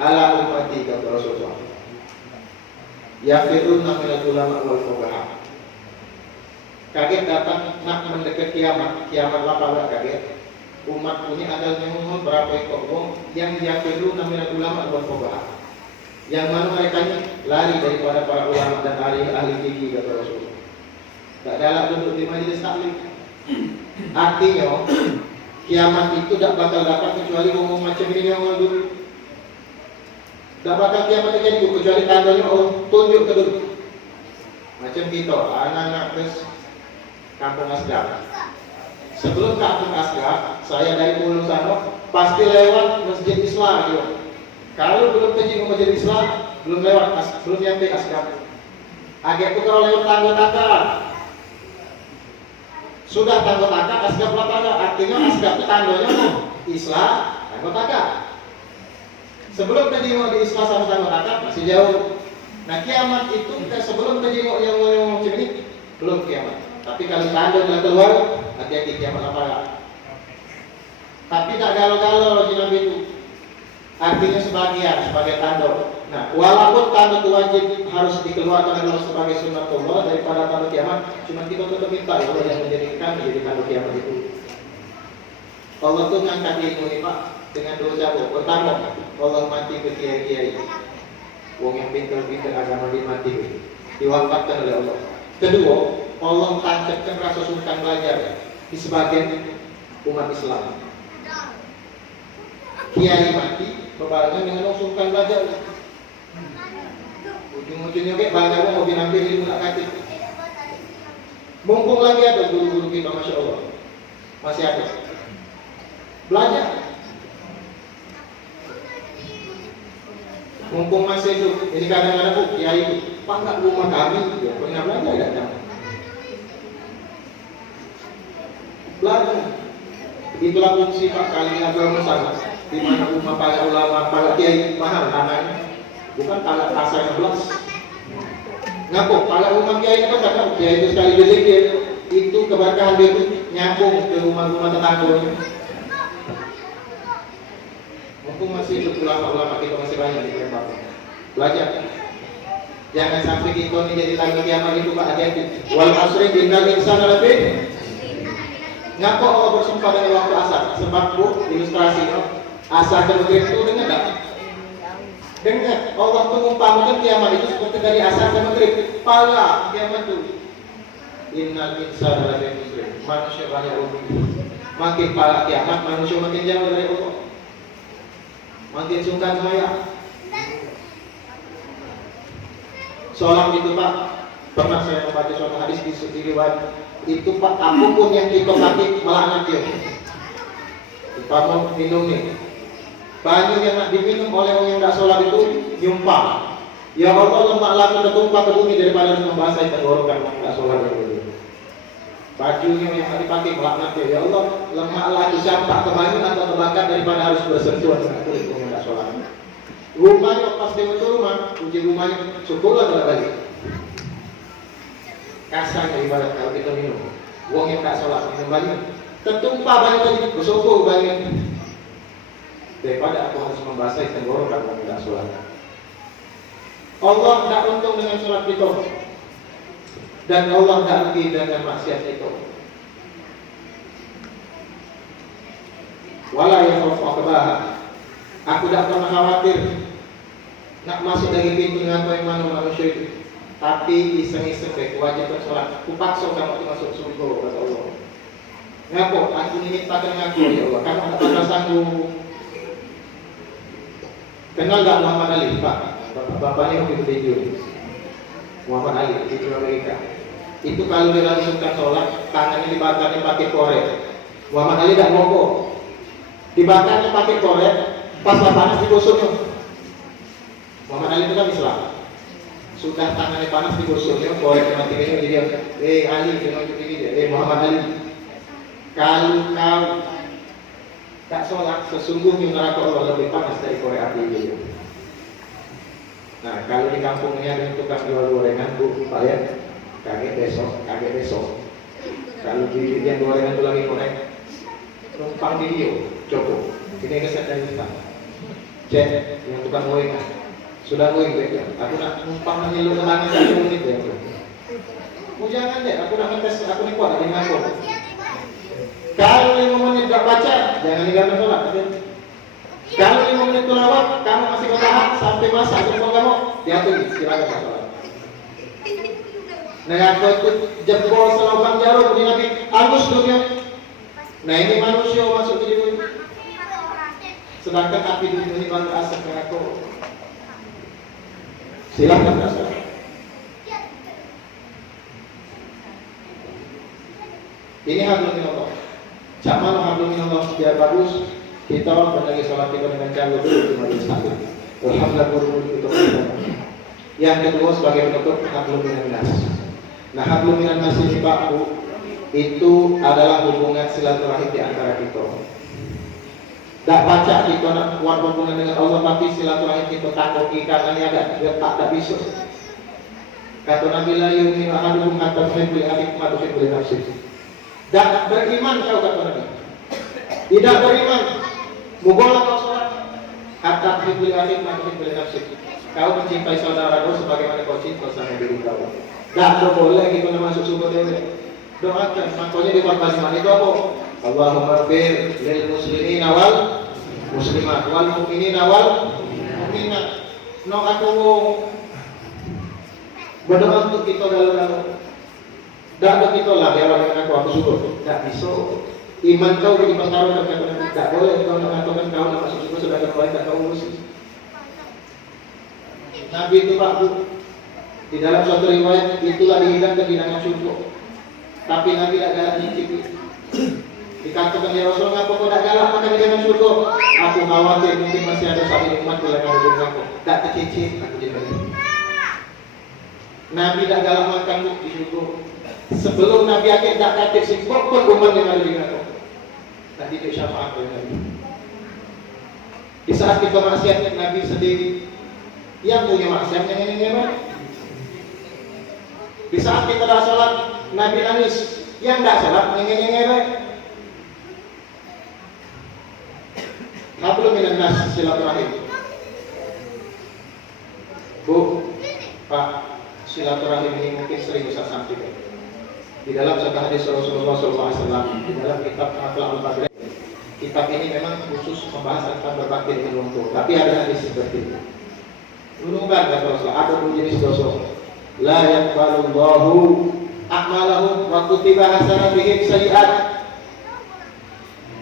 ala ummati kata Rasulullah. Yafiruna minal ulama wal fuqaha. Kaget datang nak mendekat kiamat apa enggak kaget? Umat ini ada memohon berapa ekor wong yang yafiruna minal ulama wal fuqaha. Yang mana mereka lari daripada para ulama dan ahli fikih kata Rasulullah. Tak galak duduk di majelis taklim. Artinya kiamat itu tidak bakal dapat kecuali ngomong macam ini yang dulu. Tidak bakal kiamat terjadi kecuali tandanya Allah tunjuk ke dulu. Macam kita anak-anak ke Kampung Asgar. Sebelum Kampung Asgar, saya dari Pulau sana pasti lewat Masjid Islam gitu. Kalau belum pergi ke Masjid Islam, belum lewat, belum nyampe Asgar. Agak itu kalau lewat tangga-tangga. Sudah tangga takak, asgab lapangan. Artinya asgab itu tandanya Islam, tangga takak. Sebelum terjenguk di Islam sama tangga takak masih jauh. Nah kiamat itu sebelum terjenguk yang macam ini belum kiamat. Tapi kalau tanda sudah keluar, hati-hati kiamat lapangan. Tapi tak galau-galau di Nabi itu. Artinya sebagai tanda. Nah, walaupun tanda itu wajib harus dikeluarkan adalah sebagai sunnatullah daripada tanda kiamat, cuma kita tetap minta ya Allah yang menjadikan menjadi tanda kiamat itu. Allah tuh ngangkat ilmu ini Pak dengan dua cara. Pertama, Allah mati ke kiai-kiai. Wong yang pintar-pintar agama dimati, diwafatkan oleh Allah. Kedua, Allah tancapkan rasa sungkan belajar di sebagian umat Islam. Kiai mati berbarengan dengan sungkan belajar. Ujung-ujungnya kayak banyak mau binambil ilmu nak kati. Mumpung lagi ada guru-guru kita, masya Allah, masih ada. Belajar. Mumpung masih hidup, ini kadang-kadang bu, kiai itu, pangkat rumah kami, ya, pernah belajar ya kan? Belajar. Itulah fungsi Pak kali agama sana. Di mana rumah para ulama, para kiai mahal tanahnya, bukan tanah kasar 11. Ngaku, para rumah kiai itu kan kiai itu sekali berzikir, itu keberkahan dia itu nyambung ke rumah-rumah tetangganya. Mumpung masih hidup ulama-ulama kita masih banyak di tempat. Belajar. Jangan sampai kita ini jadi tangga kiamat itu Pak hati-hati. Wal asri innal insana lafi. Ngaku Allah bersumpah dengan waktu asar. Sebab bu ilustrasinya. Asal dan maghrib itu dengar tak? Dengar. Allah mengumpamakan kiamat itu seperti dari asal dan maghrib. Pala kiamat itu. Innal insana lafi khusr. Manusia banyak rugi. Makin pala kiamat manusia makin jauh dari Allah. Makin sungkan saya. Soal itu Pak, pernah saya membaca suatu hadis di riwayat itu Pak, apapun yang kita pakai melaknat dia. Terutama minum nih. Banyak yang nak diminum oleh orang yang tidak sholat itu nyumpah. Ya Allah lemaklah kita tumpah ke bumi daripada membasahi tenggorokan yang tidak sholat itu. Bajunya yang tak dipakai melaknat dia. Ya Allah lemaklah itu campak ke banyu atau terbakar daripada harus bersentuhan dengan kulit orang yang tidak sholat. Rumahnya pas dia ke rumah, kunci rumahnya syukurlah tidak balik. Kasarnya ibarat kalau kita minum, uang yang tak sholat minum banyak, tertumpah banyak tadi, bersyukur banyak. Daripada aku harus membasahi tenggorokan kalau tidak sholat. Allah tidak untung dengan sholat kita, dan Allah tidak rugi dengan maksiat itu. Wala yakhafu aqbaha. Aku tidak pernah khawatir nak masuk dari pintu dengan yang mana manusia itu. Tapi iseng-iseng deh, kewajiban sholat. Aku paksa kamu masuk surga, kata Allah. Ngapo? Aku ini takkan ngaku ya Allah. Kamu tak pernah sanggup. Kenal tak Muhammad Ali, Pak? Bapaknya waktu itu tidur. Muhammad Ali, itu Amerika. Itu kalau dia langsungkan sholat, tangannya dibakarnya pakai korek. Muhammad Ali tak mogok. Dibakarnya pakai korek, pas panas digosoknya. Muhammad Ali itu kan Islam. Sudah tangannya panas digosoknya, korek mati ini dia. Ali, jangan begini dia. Muhammad Ali, kalau kau tak sholat, sesungguhnya neraka Allah lebih panas dari korek api ini. Nah, kalau di kampung ini ada tukang jual gorengan, Bu, Pak ya, kaget besok. Kalau di yang gorengan itu lagi korek, numpang video, coba. Ini keset dari kita. Cek yang tukang gorengan. Sudah going baik. Aku nak numpang menyeluruh ke langit 1 menit ya. Jangan deh, aku nak ngetes, aku ni kuat dengan aku. Kalau 5 menit tak baca, jangan tinggalkan sholat. Kalau 5 menit lewat, kamu masih bertahan sampai masak semua kamu, diatur silakan sholat. Nah, aku ikut jebol selubang jarum di Nabi Agus dunia. Nah, ini manusia masuk ke dunia. Sedangkan api dunia ini baru asap ke aku. Silakan sholat. Ini hablum minallah. Cak mana hablum minallah biar bagus. Kita bagi sholat kita dengan cara dulu di majelis taklim. Alhamdulillah. Yang kedua sebagai penutup hablum minan nas. Nah, hablum minan nas ini Pak Bu, itu adalah hubungan silaturahim di antara kita. Tak baca kita nak kuat hubungan dengan Allah, tapi silaturahim kita takoki karena ini ada dia tak bisa. Kata Nabi la yu'minu ahadukum hatta tuhibbu li akhihi ma tuhibbu li nafsihi. Dan beriman kau, kata Nabi. Tidak beriman. Mugolah kau sholat hatta tuhibbu li akhihi ma tuhibbu li nafsihi. Kau mencintai saudara kau sebagaimana kau cinta sama diri kau. Tak boleh kita masuk surga dewe. Doakan, makanya di perbaziman itu apa? Allahumma ighfir lil muslimin wal muslimat wal mu'minin wal mu'minat. No aku berdoa untuk kita dalam dak ada kita lah biar orang aku syukur. Tak bisa. Iman kau dipertaruhkan kepada tak boleh kau mengatakan kau nak masuk surga sedangkan kau tak kau urus. Nabi itu Pak Bu, di dalam suatu riwayat itulah dihidangkan hidangan surga. Tapi Nabi tak galak nyicip. Dikatakan ya Rasulullah, apa kau tak galak makan hidangan surga? Aku khawatir mungkin masih ada satu umat yang akan hidup aku. Tak tercicip, aku jadi. Nabi tak galak makan di surga. Sebelum Nabi akhir tak katik sibuk pun umat yang ada di aku. Tak tidak syafaat oleh Nabi. Di saat kita maksiat Nabi sendiri, yang punya maksiat yang ini. Di saat kita dah sholat, Nabi nangis. Yang tak sholat, ngenge-ngenge. Hablum minan nas silaturahim. Bu, Pak, silaturahim ini mungkin sering saya sampaikan. Di dalam satu hadis Rasulullah SAW, di dalam kitab Akhlaqul Badri, kitab ini memang khusus membahas tentang berbakti dengan orang tua. Tapi ada hadis seperti itu. Menunggang kata Rasulullah, ada 2 jenis dosa. La yaqbalullahu a'malahum wa kutiba hasanatihim sayyi'at.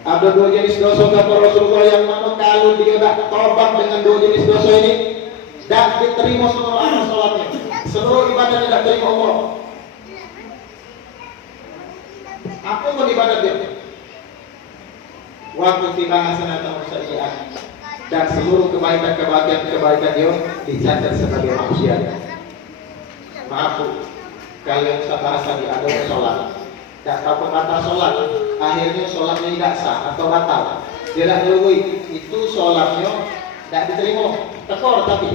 Ada 2 jenis dosa kata Rasulullah yang mana kalau dia tak tobat dengan 2 jenis dosa ini, tak diterima seluruh amal sholatnya, seluruh ibadahnya tak terima Allah. Apa pun ibadah dia. Waktu tiba hasanatahum sayyi'at. Dan seluruh kebaikan dia dicatat sebagai manusia. Maaf Bu, kalian bahasa di ada sholat. Tak tahu kata sholat, akhirnya sholatnya tidak sah atau batal. Dia tak terlalu itu sholatnya tidak diterima. tekor tapi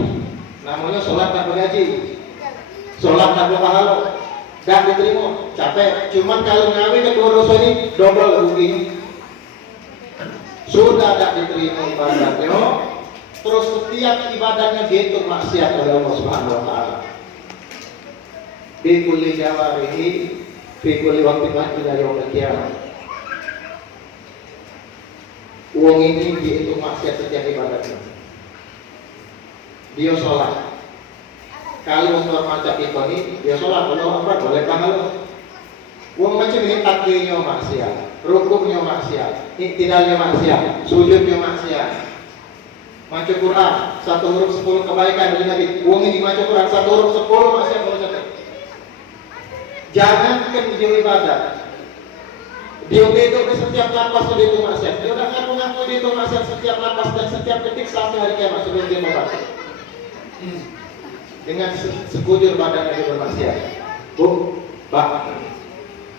namanya sholat tak bergaji, sholat tak berpahala, gak diterima, capek. Cuman kalau ngawi kedua dosa ini double rugi. Sudah tak diterima ibadahnya, terus setiap ibadahnya dihitung maksiat oleh Allah Subhanahu wa taala. Bi kulli jawarihi fi kulli waqtin ila yaumil qiyamah. Uang ini dihitung maksiat setiap ibadahnya. Dia sholat. Kalau untuk macam itu ini, dia sholat. Kalau apa boleh pahala. Uang macam ini takdirnya maksiat, rukuknya maksiat, iktidalnya maksiat, sujudnya maksiat. Maca Quran, 1 huruf 10 kebaikan dari Nabi. Uang ini maca Quran 1 huruf 10 maksiat kalau satu. Jangankan dia ibadah. Dia hidup di setiap nafas dia itu maksiat. Dia udah ngaku-ngaku dia itu maksiat setiap nafas dan setiap detik sampai hari kiamat sebelum dia mati. Dengan sekujur badannya dia bermaksiat. Bu, Pak,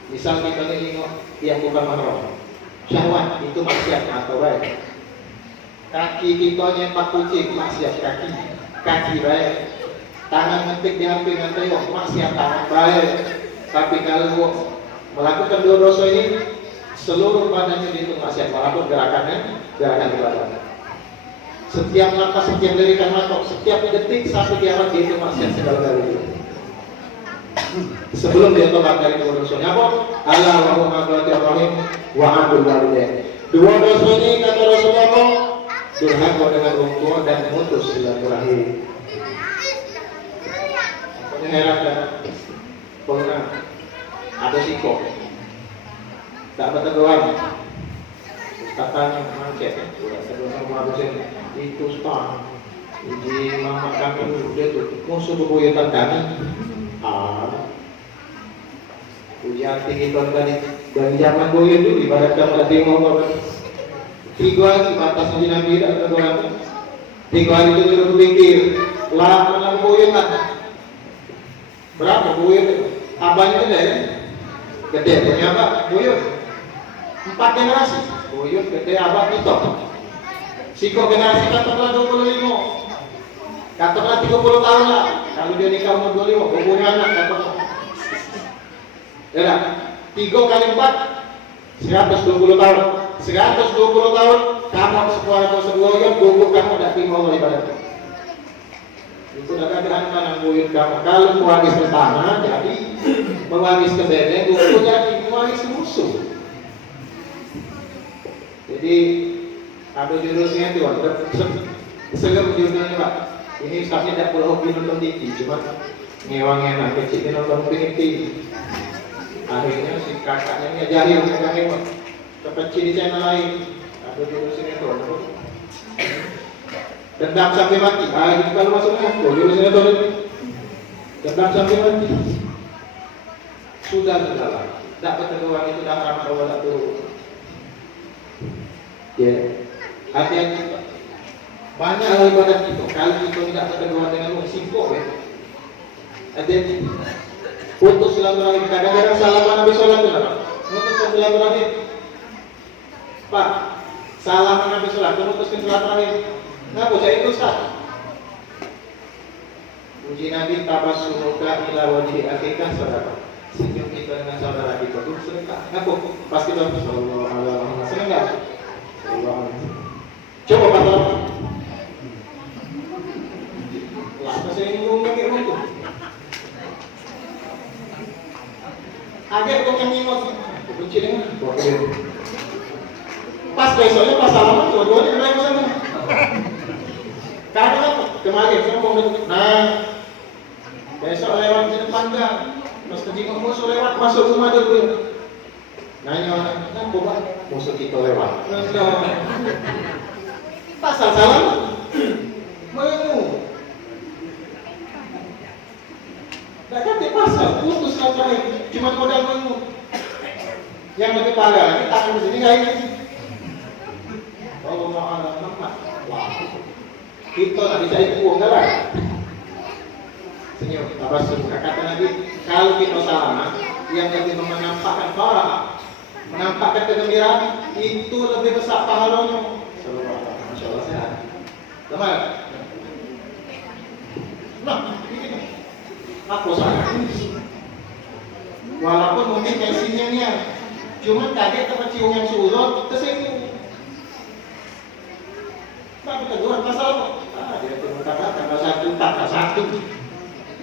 misal kita ini yang bukan mahram, syahwat itu maksiat atau baik. Kaki kita nyepak kucing maksiat kaki baik. Tangan ngetik di HP ngeteo maksiat tangan baik. Tapi kalau melakukan dua dosa ini, seluruh badannya dihitung maksiat walaupun gerakan ibadah. Setiap nafas, setiap lirikan matok, setiap detik sampai kiamat dihitung maksiat segala-galanya. Sebelum dia tobat dari dua dosanya apa? Allahumma ghafir wa abdul walidain. Dua dosa ini kata Rasulullah durhaka dengan orang tua dan memutus silaturahim. Pokoknya heran dan pernah ada siko tak berteguran katanya macet udah sebelum sama dosen itu Ustaz uji mama kami dia tuh musuh bebuyutan kami ujian tinggi dari zaman buyut dulu ibarat kamu ada tengok 3 hari batas uji Nabi tak berteguran 3 hari itu suruh berpikir lama buyutan berapa buyut itu abangnya gede punya apa buyut 4 generasi buyut gede abang itu siko generasi katakanlah 25 katakanlah 30 tahun lah kalau dia nikah umur 25 punya anak katakanlah ya 3 kali 4 120 tahun 120 tahun kamu sebuah gugur kamu tidak terima oleh ibadah itu udah katakan mana buyut kamu kalau mewaris ke tanah jadi mewaris ke dede gugur jadi mewaris ke musuh. Jadi ada jurusnya itu segera judulnya Pak ini Ustaznya tidak perlu hobi nonton TV cuma ngewangnya anak kecil nonton film TV akhirnya si kakaknya ngajari yang kepecil di channel lain ada jurusnya itu dendam sampai mati itu kalau masuknya jurusnya itu dendam sampai mati sudah tidak keteguhan itu dah ramah Allah tak turun. Ya, hati-hati. Banyak hal ibadat kita. Kalau kita tidak keteguhan dengan sibuk ya. Hati-hati. Untuk silaturahim kadang-kadang salaman habis sholat itu apa? Untuk silaturahim. Pak, salaman habis sholat, memutuskan silaturahim. Ngapa saya itu Ustaz? Puji Nabi tabassumuka ila wajhi akhika sedekah. Senyum kita dengan saudara kita itu sedekah. Ngapa? Pasti dong sallallahu alaihi wasallam. Senang enggak? Coba patah. Lama saya ngomong pakai itu. Agak kok yang ngomong. Kunci dengan. Pas besoknya pas salaman dua-duanya kena yang sana. Karena apa? Kemarin saya mau nah besok lewat di depan gang. Pas kejenguk musuh lewat masuk rumah dulu. Nanya, kenapa Pak? Musuh kita lewat. Pasal salam, mengu. Tak kata pasal, putus silaturahim. Cuma modal mengu. Yang lebih parah lagi tangan di sini kayak ini. Allah Maha Rahmat. Kita tak bisa ikut uang kan? Senyum, tabassum. Kata Nabi, kalau kita salaman, yang lebih menampakkan farah, menampakkan kegembiraan, itu lebih besar pahalanya. Masya Allah sehat. Teman, Nah, ini aku sayang. Walaupun mungkin tensinya nih, cuman kaget tempat cium yang surut, tersinggung. Nah, kita teguran pasal apa? Ah, dia mengatakan tanggal satu.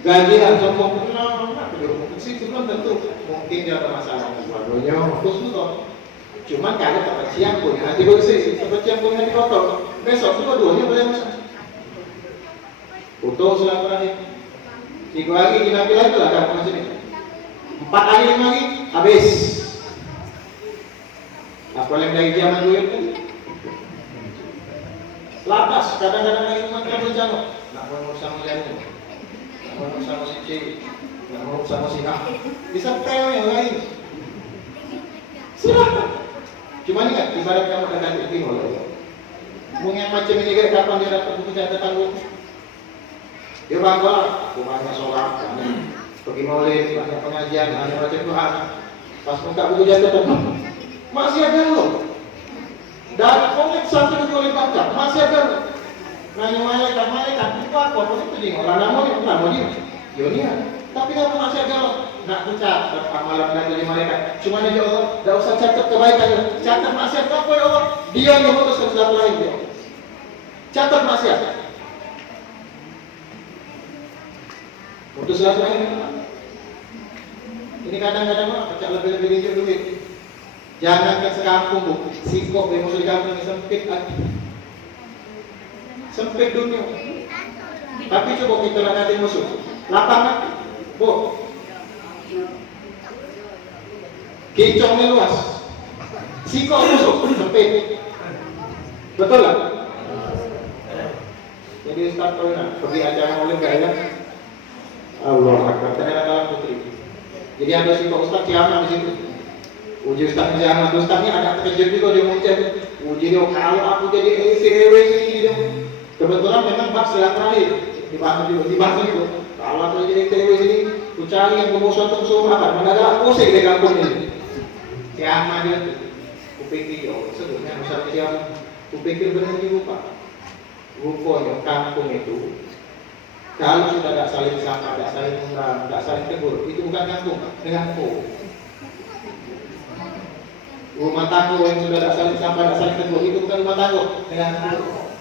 Gajian sombong, mungkin sih belum tentu. Mungkin dia ada masalah dengan keluarganya, khusus tuh. Cuman kaget tempat siang punya hati bersih, tempat siang punya hati kotor. Besok itu keduanya boleh masak. Foto silaturahim. 3 lagi dinampil lagi lah kamu sini. 4 hari 5 hari habis. Apa yang dari zaman dulu kan? Lapas kadang-kadang lagi makan bencana. Nak mau sama lihatmu, nak mau sama si C, nak mau sama si A. Bisa pel yang lain. Silakan. Cuma ingat ibarat kamu datang ke timur. Mungkin macam ini kapan dia dapat buku catatan lu? Dia bangga, aku banyak sholat, pergi maulid, banyak pengajian, banyak baca Quran. Pas buka buku catatan, masih ada loh. Dari komik 1 ke 5 masih ada loh. Nanya malaikat, buku apa? Itu dia, orang namun dia, Yonia. Tapi kamu masih ada loh. Nak catat amalan dari mereka. Cuma aja Allah, tidak usah catat kebaikan. Catat maksiat apa ya Allah? Dia yang memutuskan sesuatu lain dia. Catat maksiat. Putus sesuatu lain. Ini kadang-kadang pecah lebih-lebih rinjak duit. Jangan ke sekampung bu. Sikok yang musuh di kampung ini sempit hati. Sempit dunia. Tapi coba kita lihat musuh. Lapangan, bu. Kincongnya luas, sikok musuh sempit, betul lah. Jadi Ustaz pernah pergi acara maulid gaya, Allah Akbar, ternyata dalam putri. Jadi ada sikok Ustaz Ciamat di situ. Uji Ustaz Ciamat, Ustaznya agak terkejut juga dia muncul. Uji dia kalau aku jadi CEW ini dia. Kebetulan memang bab silaturahim dibahas itu. Kalau aku jadi CEW ini, ku cari yang bermusuhan musuh apa? Mana galak pusing di kampung ini. Siapa dia tu? Kupikir, sebutnya masalah siapa? Kupikir benar juga Pak. Rupanya kampung itu, kalau sudah tak saling sapa, tak saling undang, tak saling tegur, itu bukan kampung, dengan ko. Rumah tangga yang sudah tak saling sapa, tak saling tegur, itu bukan rumah tangga, dengan ko.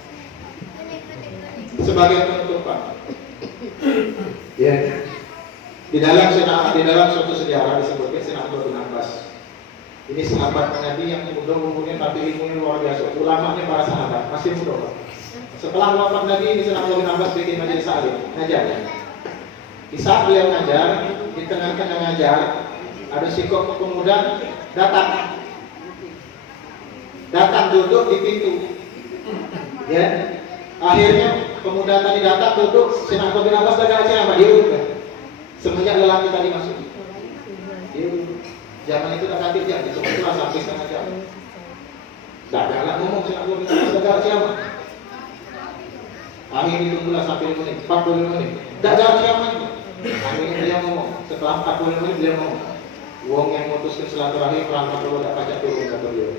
Sebagai penutup Pak. Ya. Di dalam suatu sejarah disebutkan Sayyidina Abdullah bin Abbas. Ini sahabat Nabi yang muda umurnya tapi ilmunya luar biasa. Ulamanya para sahabat masih muda. Setelah wafat Nabi ini Sayyidina Abdullah bin Abbas bikin majelis alim, ngajar. Di saat beliau ngajar, di tengah-tengah ngajar, ada sikop pemuda datang duduk di pintu. Ya. Akhirnya pemuda tadi datang duduk, Sayyidina Abdullah bin Abbas lagi ceramah dia udah. Semenjak lelaki tadi masuk. Zaman itu tak ganti jam, itu lah sampai setengah jam. Tak galak ngomong, saya nak segala ciamat. Akhirnya tunggulah sampai 5 menit, 45 menit. Tak galak ciamat. Akhirnya beliau ngomong, setelah 45 menit beliau ngomong, wong yang memutuskan silaturahim, rahmat Allah tak pacak turun kata beliau.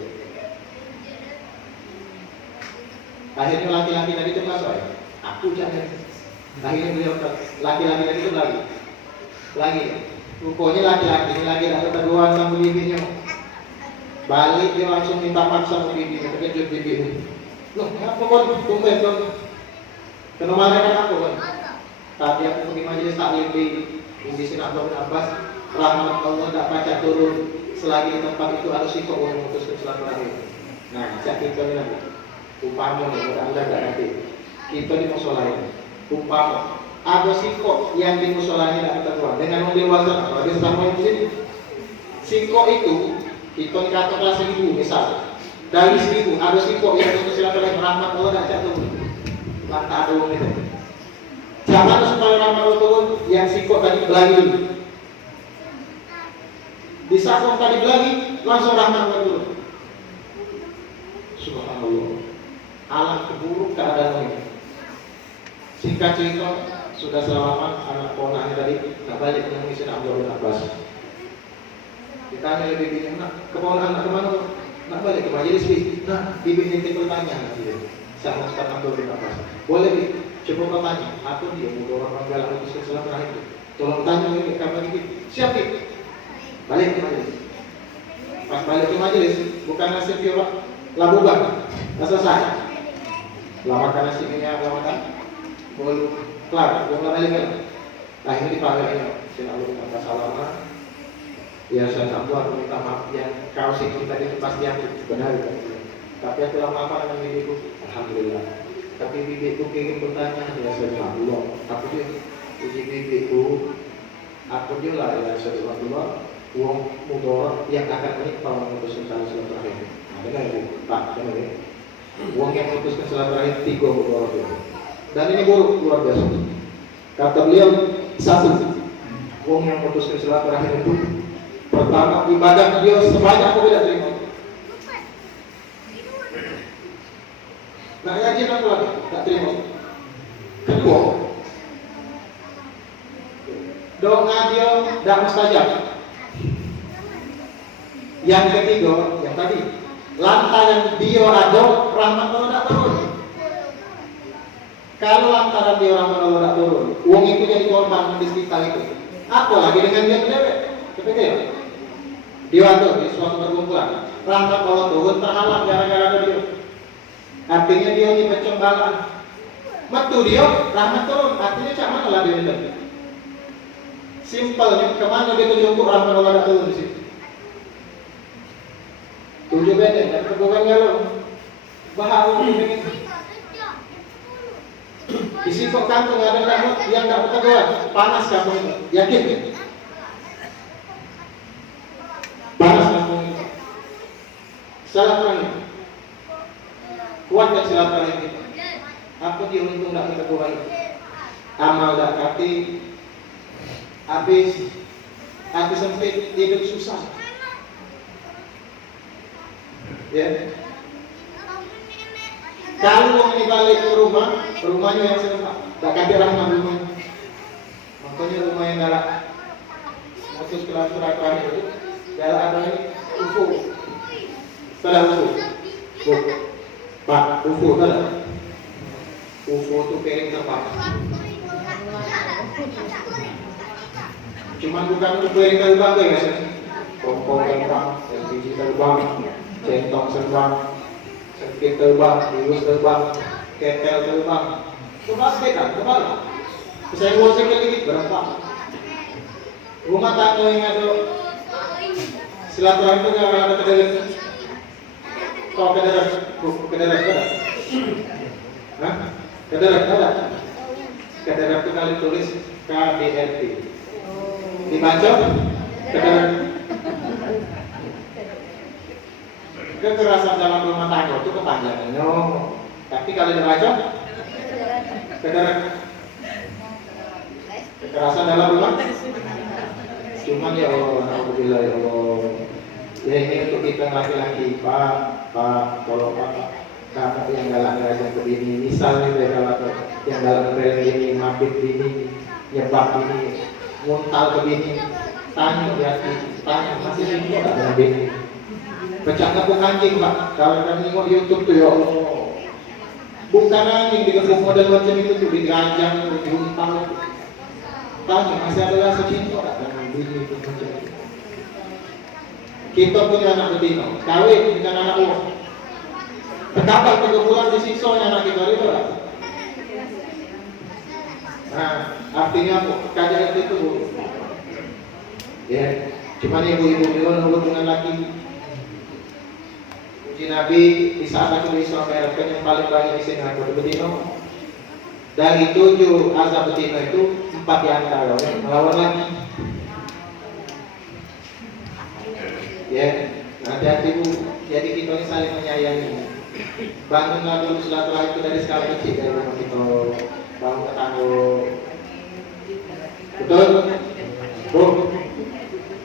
Akhirnya laki-laki tadi itu masuk, aku jangan. Akhirnya beliau laki-laki tadi itu lagi. Rupanya laki-laki ini lagi dapat teguran sama bibinya. Balik dia langsung minta maaf sama bibinya, terkejut bibinya. Loh, apa kon? Tumben dong. Kena marahkan aku kan. Tadi aku pergi majelis taklim di Sayyidina Abdullah bin Abbas, rahmat Allah tak pacak turun selagi di tempat itu ada sikap yang memutuskan silaturahim. Nah, cak kita ni lagi. Umpama ni, mudah-mudahan tak nanti. Kita di musola ini. Umpama ada sikok yang di musolanya tidak ketentuan dengan mobil wazan atau ada sama yang di sini. Sikok itu kita kata kelas 1000 misal. Dari 1000 ada sikok yang untuk silaturahim rahmat Allah tidak jatuh. Lantak ada orang itu. Jangan supaya rahmat Allah turun yang sikok tadi belagi dulu. Di saat orang tadi belagi langsung rahmat Allah turun. Subhanallah. Alam keburuk keadaan ini. Singkat cerita, sudah selama anak ponaknya tadi tak balik menemui Sayyidina Abdullah bin Abbas. Ditanya oleh bibinya, nak keponakan nak kemana? Nak balik ke majelis bi. Nah, bibi nanti bertanya nanti. Sama Ustaz Abdullah bin Abbas. Boleh bi? Coba kau tanya, apa dia mau orang galak putuskan silaturahim itu? Tolong tanya ini kapan ini? Siap nih. Balik ke majelis. Pas balik ke majelis, bukan nasib dia Pak labuban, nggak selesai. Lamakan nasibnya lamakan, belum kelar, belum lama lagi. Nah ini dipanggil ini, selalu minta salaman. Ya saya satu aku minta maaf yang kau singgung tadi itu pasti aku benar. Tapi aku lama-lama dengan bibiku, alhamdulillah. Tapi bibiku ingin bertanya, ya saya Allah. Aku dia uji bibiku, aku dia lah ya saya Allah. Uang mudorot yang akan menimpa memutuskan silaturahim. Nah, dengar ya, Pak, dengar ya. Uang yang memutuskan silaturahim 3 mudorot itu. Dan ini buruk luar biasa. Kata beliau satu, uang yang memutuskan silaturahim itu pertama ibadah dia sebanyak aku tidak terima. Nah ngaji aku lagi tak terima. Kedua, doa dia tidak mustajab. Yang ketiga, yang tadi lantaran dia ada rahmat Allah tidak turun. Kalau lantaran dia rahmat Allah tidak turun, uang itu jadi korban di sekitar itu. Apalagi dengan dia berdewek, kepikir. Dia ada di suatu perkumpulan, rahmat Allah turun terhalang gara-gara ada dia. Artinya dia ini pencembalan. Metu dia rahmat turun, artinya cak mana lah dia itu. Simpelnya kemana dia tuju untuk rahmat Allah tidak turun di situ. Tujuh bedeng dan kebukannya lo bahaya ini. Isi kok kantung ada kamu yang nggak berteguhan panas kamu ini yakin ya? Panas kamu ini. Silaturahim kuat dan silaturahim itu. Aku diuntung nggak berteguhan. Amal tak kati habis hati sempit hidup susah. Ya. Kalau mau ini balik ke rumah, rumahnya yang serba, tak ganti rahmat rumahnya. Makanya rumah yang galak, mutus kelas terakhir itu, galak ada ini UFO. Sudah UFO, Pak UFO sudah. UFO itu piring terbang. Cuman bukan piring terbang ya, kompor terbang, LPG terbang. Centong terbang, sengkit terbang, virus terbang, ketel terbang. Coba beda, coba lah. Saya mau sedikit berapa? Rumah tangga yang ada silaturahim itu nggak ada kederet. Kau kederet ada? Hah? Kederet ada? Kederet itu kali tulis KDRT. Dibaca kederet. Kekerasan dalam rumah tangga itu kepanjangannya, tapi kalau dibaca kekerasan dalam rumah, cuman ya Allah, alhamdulillah ya Allah. Ya ini untuk kita laki-laki, Pak, kalau kakak yang dalam derajat begini, misalnya kalau yang dalam derajat ini, mabit ini, nyebab ini, muntal begini, tanya di hati, tanya masih rindu tak dengan ini. Pecah ngepuk anjing Pak, kalau kami nengok di YouTube tuh ya Allah, bukan anjing digepuk model macam itu tuh, digeranjang, diuntal. Tanya masih ada rasa cinta tak dengan bini itu macam itu. Kita punya anak betina, kawin dengan anak uang. Betapa 3 bulan disiksa anak kita itu lah. Nah, artinya kajian itu buruk. Ya, cuman ibu-ibu nurut dengan laki. Uji Nabi di saat aku Islam merahkan yang paling banyak di sini aku betina. Dari 7 azab betina itu 4 di antara melawan lagi. Ya, hati-hati Bu. Jadi kita ini saling menyayangi. Bangunlah dulu silaturahim itu dari skala kecil dari rumah kita. Bangun tetangga. Betul? Bu.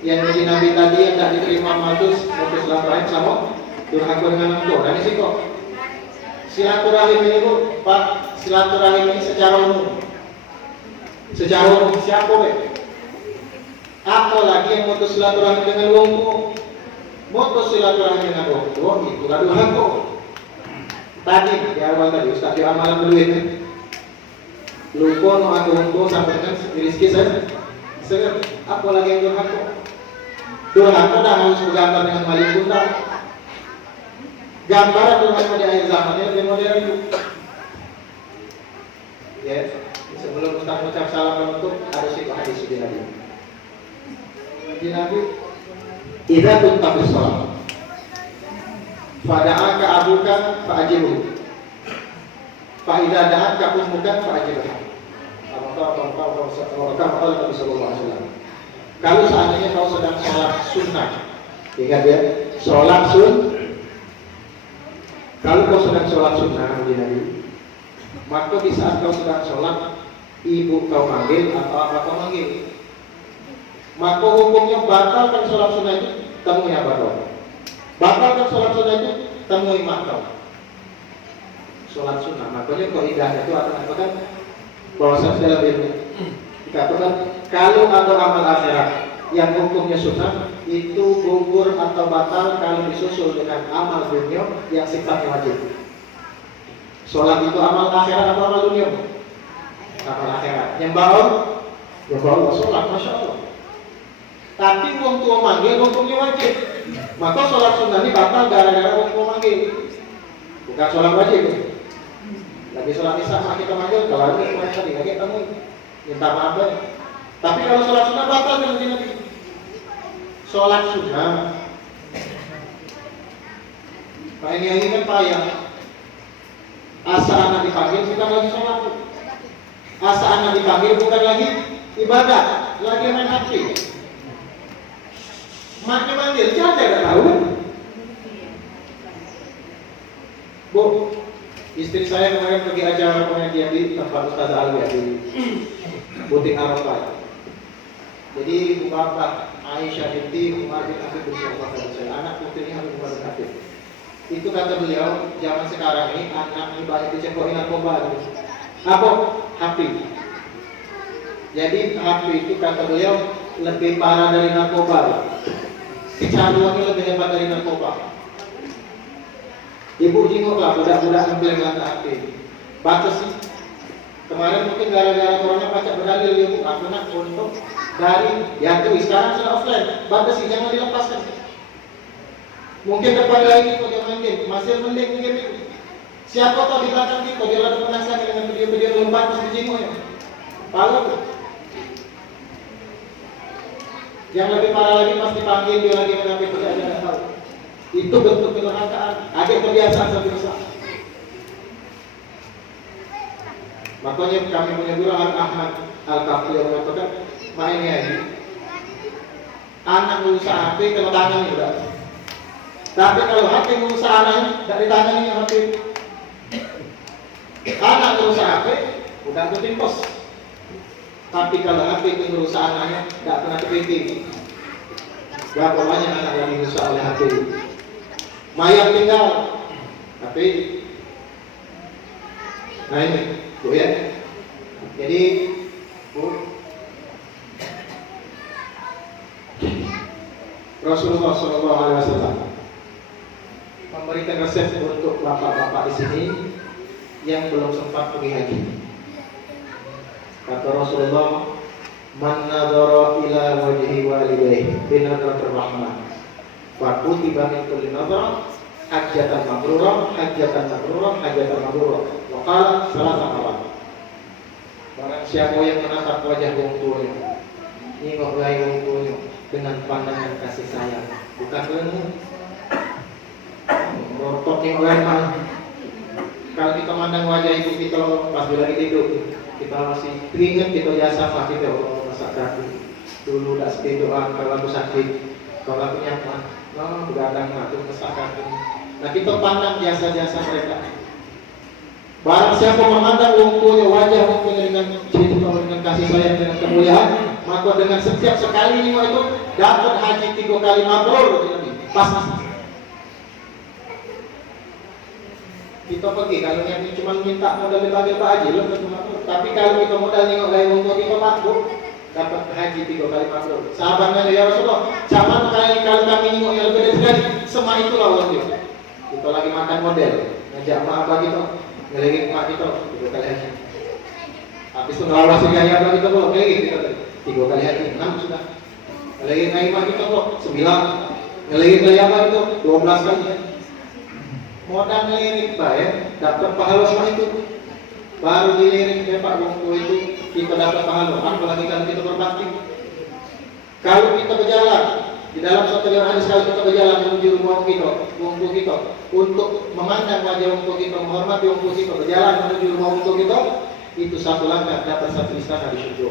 Yang uji Nabi tadi yang tidak diterima matus silaturahim sama durhaka dengan orang tua. Dan ini kok silaturahim ini Bu, Pak, silaturahim ini secara umum. Secara umum siapa be? Apalagi yang mutus silaturahim dengan wong tua. Mutus silaturahim dengan wong tua itu durhaka. Tadi di awal tadi Ustaz di amalan dulu ini. lupa no aku lupa sampai dengan rizki saya seger apa lagi yang durhaka dah harus bergambar dengan maling bunda gambaran durhaka di akhir zamannya lebih modern itu ya sebelum Ustaz mengucap salam menutup ada satu hadis di Nabi idza kunta fi shalah fada'aka abuka fa'ajibu fa idza da'aka ummuka fa'ajibu. Kalau seandainya kau sedang sholat sunnah, ingat ya, sholat kalau kau sedang sholat sunnah maka di saat kau sedang sholat ibu kau manggil atau apa kau manggil, maka hukumnya batalkan sholat sunnah itu temui apa kau, batalkan sholat sunnah itu temui mak kau. Sholat sunnah, makanya kau ibadah itu akan apa kan? Bahwasanya dalam ilmu dikatakan kalau ada amal akhirat yang hukumnya sunnah itu gugur atau batal kalau disusul dengan amal dunia yang sifatnya wajib. Sholat itu amal akhirat atau amal dunia? Amal akhirat. Yang bawah sholat, masya Allah. Tapi wong tua manggil hukumnya wajib. Maka sholat sunnah ini batal gara-gara wong tua manggil. Bukan sholat wajib. Lagi sholat isya kita manggil, kalau ini semua tadi lagi kamu minta maaf ya. Tapi kalau sholat sunnah batal kan nanti. Sholat sunnah. Pak ini kan payah. Asa anak dipanggil bukan lagi sholat. Asa anak dipanggil bukan lagi ibadah, lagi main HP. Maknya manggil, siapa yang tahu? Bu, istri saya kemarin pergi acara pengajian di tempat Ustaz Alwi di Butik Arafah. Jadi ibu bapak Aisyah binti Umar bin Hafid bersama saya, anak putrinya Habib Umar bin Hafid. Itu kata beliau, zaman sekarang ini anak ini banyak dicekokin narkoba. Apa? HP. Jadi HP itu kata beliau lebih parah dari narkoba. Kecanduannya lebih hebat dari narkoba. Ibu jengoklah budak-budak ngebleng HP. Batas sih. Kemarin mungkin gara-gara corona pacak berdalil dia bu, aku nak untuk dari ya tuh sekarang sudah offline. Batas sih jangan dilepaskan. Mungkin depan lagi kalau dia main game, masih mending game itu. Siapa tahu di belakang kita dia ada penasaran dengan video-video lompat di jengoknya. Palu. Yang lebih parah lagi pasti panggil dia lagi mengambil tidak ada tahu. Itu bentuk kedurhakaan, ada kebiasaan sampai besar. Makanya kami punya guru Ahmad Al-Kafi yang mengatakan, mainnya ini anak berusaha HP kena tangan ini udah. Tapi kalau HP berusaha anaknya, tidak ditangani HP. Anak berusaha HP, udah ketimpos. Tapi kalau HP itu berusaha anaknya, tidak pernah kepiting. Berapa banyak anak yang dirusak oleh HP? Mayat tinggal, tapi nah ini, bu ya. Jadi, bu, Rasulullah SAW memberikan resep untuk bapak-bapak di sini yang belum sempat pergi haji. Kata Rasulullah, "Man nadhara ila wajhi walidayhi bi nadratir rahmah." Wa kutiba min kulli nadhra hajjatan mabrurah, hajjatan mabrurah, hajjatan mabrurah. Wa qala salasa marat. Barang siapa yang menatap wajah wong tuanya, nengok rai wong tuanya dengan pandangan kasih sayang, bukan ilmu. Merotot nengok rai mah. Kalau kita mandang wajah ibu kita pas lagi tidur, kita masih teringat kita jasa mah kita masak kaki. Dulu dah seperti doa kalau aku sakit, kalau aku nyaman. Begadang ngatur kesadaran. Nah kita pandang jasa-jasa mereka. Barang siapa memandang wongkunya wajah wongkunya dengan cinta, dengan kasih sayang, dengan kemuliaan, maka dengan setiap sekali nengok itu dapat haji 3 kali mabrur. Pas. Kita pergi kalau yang cuma minta modal dipanggil Pak Haji, tapi kalau kita modal nengok gaya wongku kita makbul. Dapat haji 3 kali mabrur. Sahabatnya ya Rasulullah, zaman kali kalau kami nengok yang lebih dari semua itulah wajib. Kita lagi makan model, ngajak mak abah kita, ngelengin mak kita 3 kali haji. Habis itu ngelawasi gaya apa kita kok kayak gitu tadi. 3 kali hari 6 sudah. Lagi naik mah kita kok 9. Lagi gaya apa itu 12 kali ya. Modal ngelirik Pak ya, dapat pahala semua itu. Baru dilirik ya Pak waktu itu kita dapat pahala. Apalagi kalau kita berbakti. Kalau kita berjalan di dalam suatu hadis, kalau kita berjalan menuju rumah kita, wongku kita, untuk memandang wajah wongku kita, menghormati wongku kita, berjalan menuju rumah wongku kita, itu 1 langkah dapat 1 istana di surga.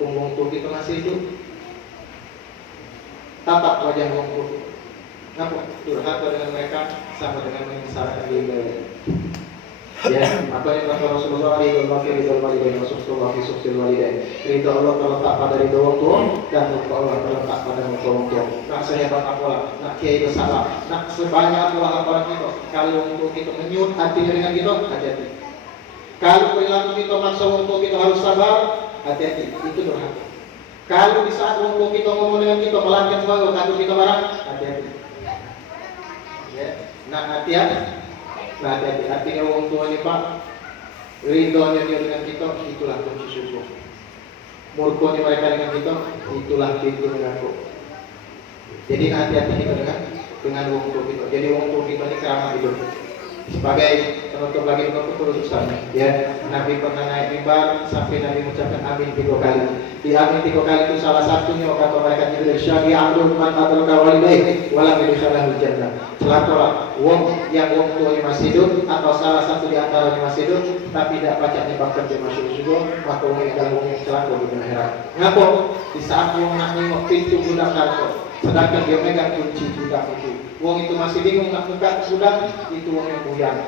Wongku kita masih itu, tatap wajah wongku. Ngapa? Durhaka dengan mereka sama dengan menyesalkan diri. Ya, apa yang kata Rasulullah ridho walidain Rasulullah fi sufil walidain. Ridho Allah terletak pada ridho orang tua dan ridho Allah terletak pada ridho orang tua. Nak sehebat apalah, nak kiai bersalah, nak sebanyak apalah aparat kita. Kalau untuk kita menyut hatinya dengan kita, hati-hati. Kalau perilaku kita maksa untuk kita harus sabar, hati-hati. Itu durhaka. Kalau di saat untuk kita ngomong dengan kita melanggar sebagai takut kita marah, hati-hati. Ya, nah hati-hati. Nah hati-hati. Artinya orang tua ini Pak, ridhonya dia dengan kita, itulah kunci surga. Murkonya mereka dengan kita, itulah pintu neraka. Jadi hati-hati kita dengan orang tua kita. Jadi orang tua kita ini keramat hidup. Sebagai penutup lagi untuk Ustaz, ya, Nabi pernah naik mimbar sampai Nabi mengucapkan amin 3 kali. Di amin 3 kali itu salah satunya kata mereka Jibril, syagi abdul man adraka walidayhi wala yudkhalul jannah. Celakalah wong yang wong tuanya masih hidup atau salah satu di antaranya masih hidup tapi tidak pacaknya bakal dia masuk surga, maka wong yang adalah wong yang celaka di akhirat. Ngapa? Di saat wong nak nengok pintu budak neraka, sedangkan dia megang kunci budak itu. Wong itu masih bingung nak buka gudang, itu wong yang buyang.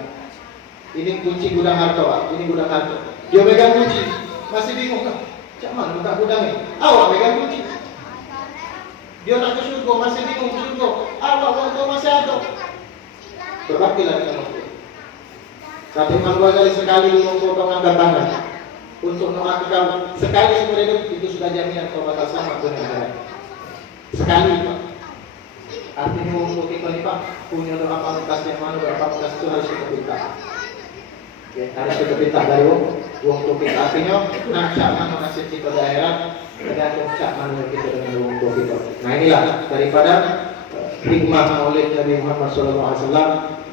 Ini kunci gudang harta, Pak. Ini gudang harta. Dia megang kunci, masih bingung kan? Cak mana buka gudangnya? Awak megang kunci. Dia nak ke surga, masih bingung ke surga. Awak waktu masih ada. Berbaktilah kita waktu. Satu dua kali sekali memotong angkat tangan untuk melakukan sekali seumur hidup, itu sudah jaminan kau bakal sama dengan akhirat. Sekali Pak. Artinya untuk kita ini Pak punya doa pamungkas yang mana, doa pamungkas itu harus kita minta. Ya, harus kita minta dari wong tua kita. Artinya nak cak mana nasib kita di akhirat tergantung cak mana kita dengan wong tua kita. Nah inilah daripada hikmah maulid Nabi Muhammad SAW,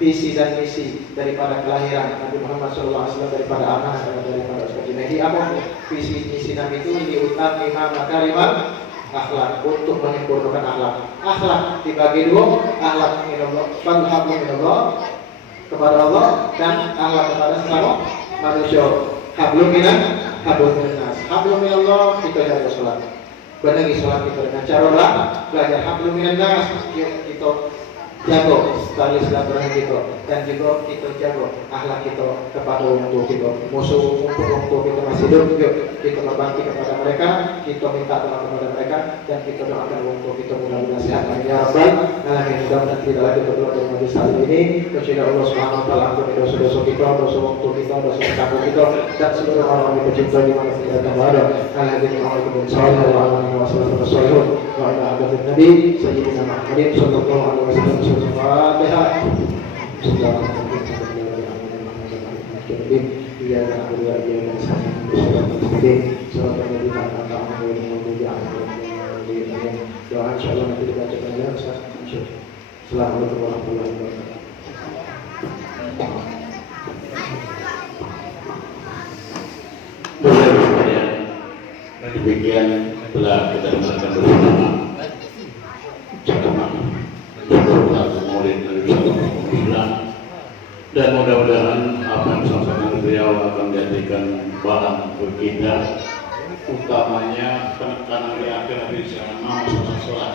visi dan misi daripada kelahiran Nabi Muhammad SAW, daripada amanah dan daripada seperti ini. Apa visi misi Nabi itu? Diutam lima makariman akhlak, untuk menyempurnakan akhlak. Akhlak dibagi 2, akhlak minallah, fadhhabu minallah kepada Allah, dan akhlak kepada sesama manusia. Hablum minan nas. Hablum minallah, kita jaga salat. Benahi salat kita dengan cara belajar. Hablum minan nas, kita jaga tali silaturahmi kita, dan juga kita jaga akhlak kita kepada orang tua kita. Musuh untuk orang tua kita masih hidup, yuk kita berbakti kepada mereka, kita minta tolong kepada mereka, dan kita doakan orang tua kita mudah-mudahan sehat. Amin ya rabbal alamin. Mudah-mudahan tidak lagi berdoa dari majlis saat ini. Kepada Allah Subhanahu wa taala ampuni dosa-dosa kita, dosa orang tua kita, dosa kamu kita, dan seluruh orang yang bercinta di mana kita berada. Alhamdulillah sallallahu alaihi wasallam wa ala alihi nabi sayyidina Muhammadin sallallahu alaihi wasallam. Al-Fatihah. Assalamualaikum warahmatullahi wabarakatuh. Demikian telah kita dengarkan bersama ceramah Maulid Nabi SAW, dan mudah-mudahan apa yang disampaikan beliau akan menjadikan bahan untuk kita, utamanya penekanan di akhir hadis yang masalah sholat.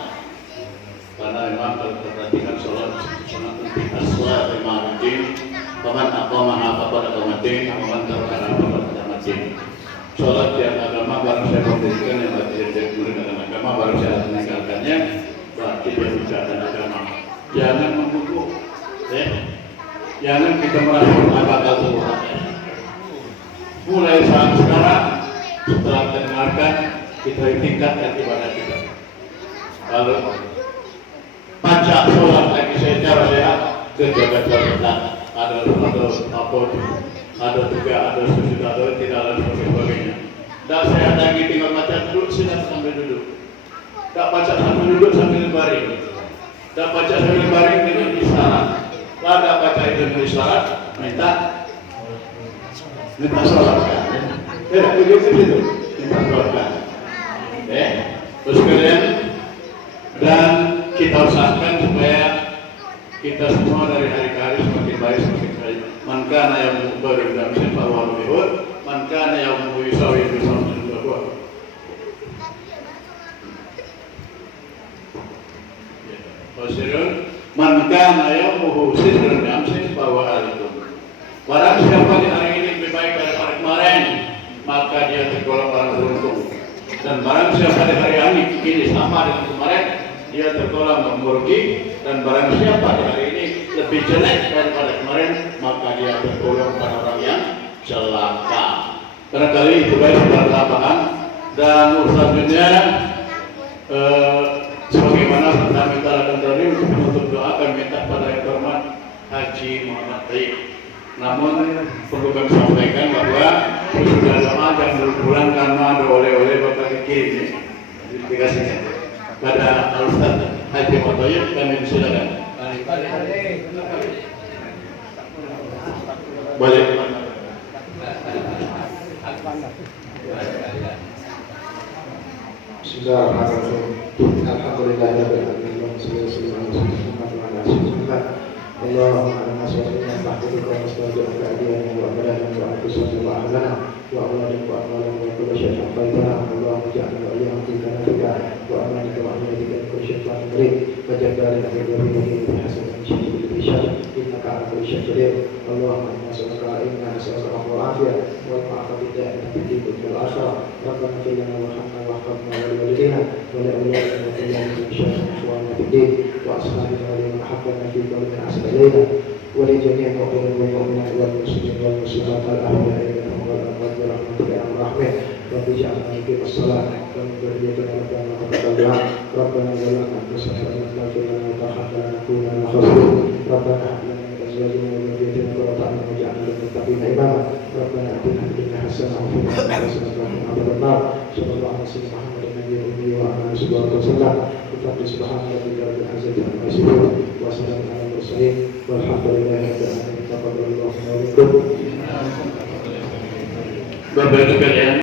Karena memang kalau kita perhatikan sholat sangat penting. Sholat imamuddin, paman aqamaha faqad aqamaddin, paman tarakaha faqad tarakaddin. Sholat yang agama baru saya memberikan, yang tidak menggunakan agama baru saya meninggalkannya, berarti dia tidak ada agama. Jangan mengutuk, ya. Jangan kita melakukan apakah Tuhan. Mulai saat sekarang, setelah kita dengarkan, kita tingkatkan ibadah kita. Lalu baca sholat lagi secara sehat, kejaga sholat ada apa ada juga, ada sesudah, ada tidak, ada sebagainya. Dan saya lagi tinggal baca duduk, silakan sambil duduk. Tak baca sambil duduk sambil baring. Tak baca sambil baring dengan isyarat. Lah tak baca itu dengan isyarat, minta sholatkan. Begitu itu, minta sholatkan. Terus kemudian dan kita usahakan supaya kita semua dari hari ke hari semakin baik, semakin baik. Man kana yang beriman sifat wa bihud, man kana yang yusawi bisamil bahwa. Wasirun man kana yang sirrun amsi bahwa alikum. Barang siapa di hari ini lebih baik daripada kemarin, maka dia tergolong orang beruntung. Dan barang siapa di hari ini sama dengan kemarin, dia tergolong merugi. Dan barang siapa di hari ini lebih jelek daripada kemarin, maka dia tergolong pada orang yang celaka. Barangkali itu baik pada lapangan. Dan selanjutnya sebagaimana kita minta tadi untuk doa kami minta pada yang hormat Haji Muhammad Taib. Namun perlu kami sampaikan bahwa sudah doa dan berbulan karena ada oleh-oleh bapak dikirim dikasihkan pada Al-Ustaz Haji Muhammad Taib. Kami silakan. Boleh. Bismillahirrahmanirrahim. Alhamdulillahirabbil alamin. Allahumma inna nas'aluka tahqiqa mustajab al-adiyah wa amalan wa anfusana wa ahlana wa awladan wa amwalan wa kullu shay'in qaitana. Allahumma ja'alna wa iyyakum fi jannatika wa amanaka wa ahmadika wa kullu shay'in qadir. Wa ja'alna fi dhurriyyatina hasanatan wa ishaq innaka 'ala kulli shay'in qadir. Allahumma inna nas'aluka al-afiyah wal ma'afiyah fi dunya wal akhirah. Rabbana fil lana warhamna wahfazna wa li walidina wa li awladina wa qina min syarri ikhwanina fid din wa ashabina wa liman habbana fi qawlina asbalina wa li jami'il mu'minina wal mu'minat wal muslimin wal muslimat al ahya'i minhum wal amwat bi rahmatika ya arhamar. Rabbi ja'alna muqimas shalah wa min dhurriyyatina rabbana taqabbal du'a. Rabbana zalamna anfusana wa lam taghfir lana wa tarhamna lanakunanna minal khasirin. Rabbana hab lana min azwajina wa dhurriyyatina qurrata a'yun waj'alna lil muttaqina imama. Rabbana atina fid dunya hasanah wa fil akhirati hasanah wa qina adzabannar. Sallallahu alaihi wa sallam nabiyyi ummi wa ala alihi wa sallam. Rabbi subhanahu wa ta'ala rabbil izzati amma yasifun wa salamun alal mursalin walhamdulillahi rabbil alamin. Taqabbalallahu minna wa minkum. Bapak-ibu sekalian,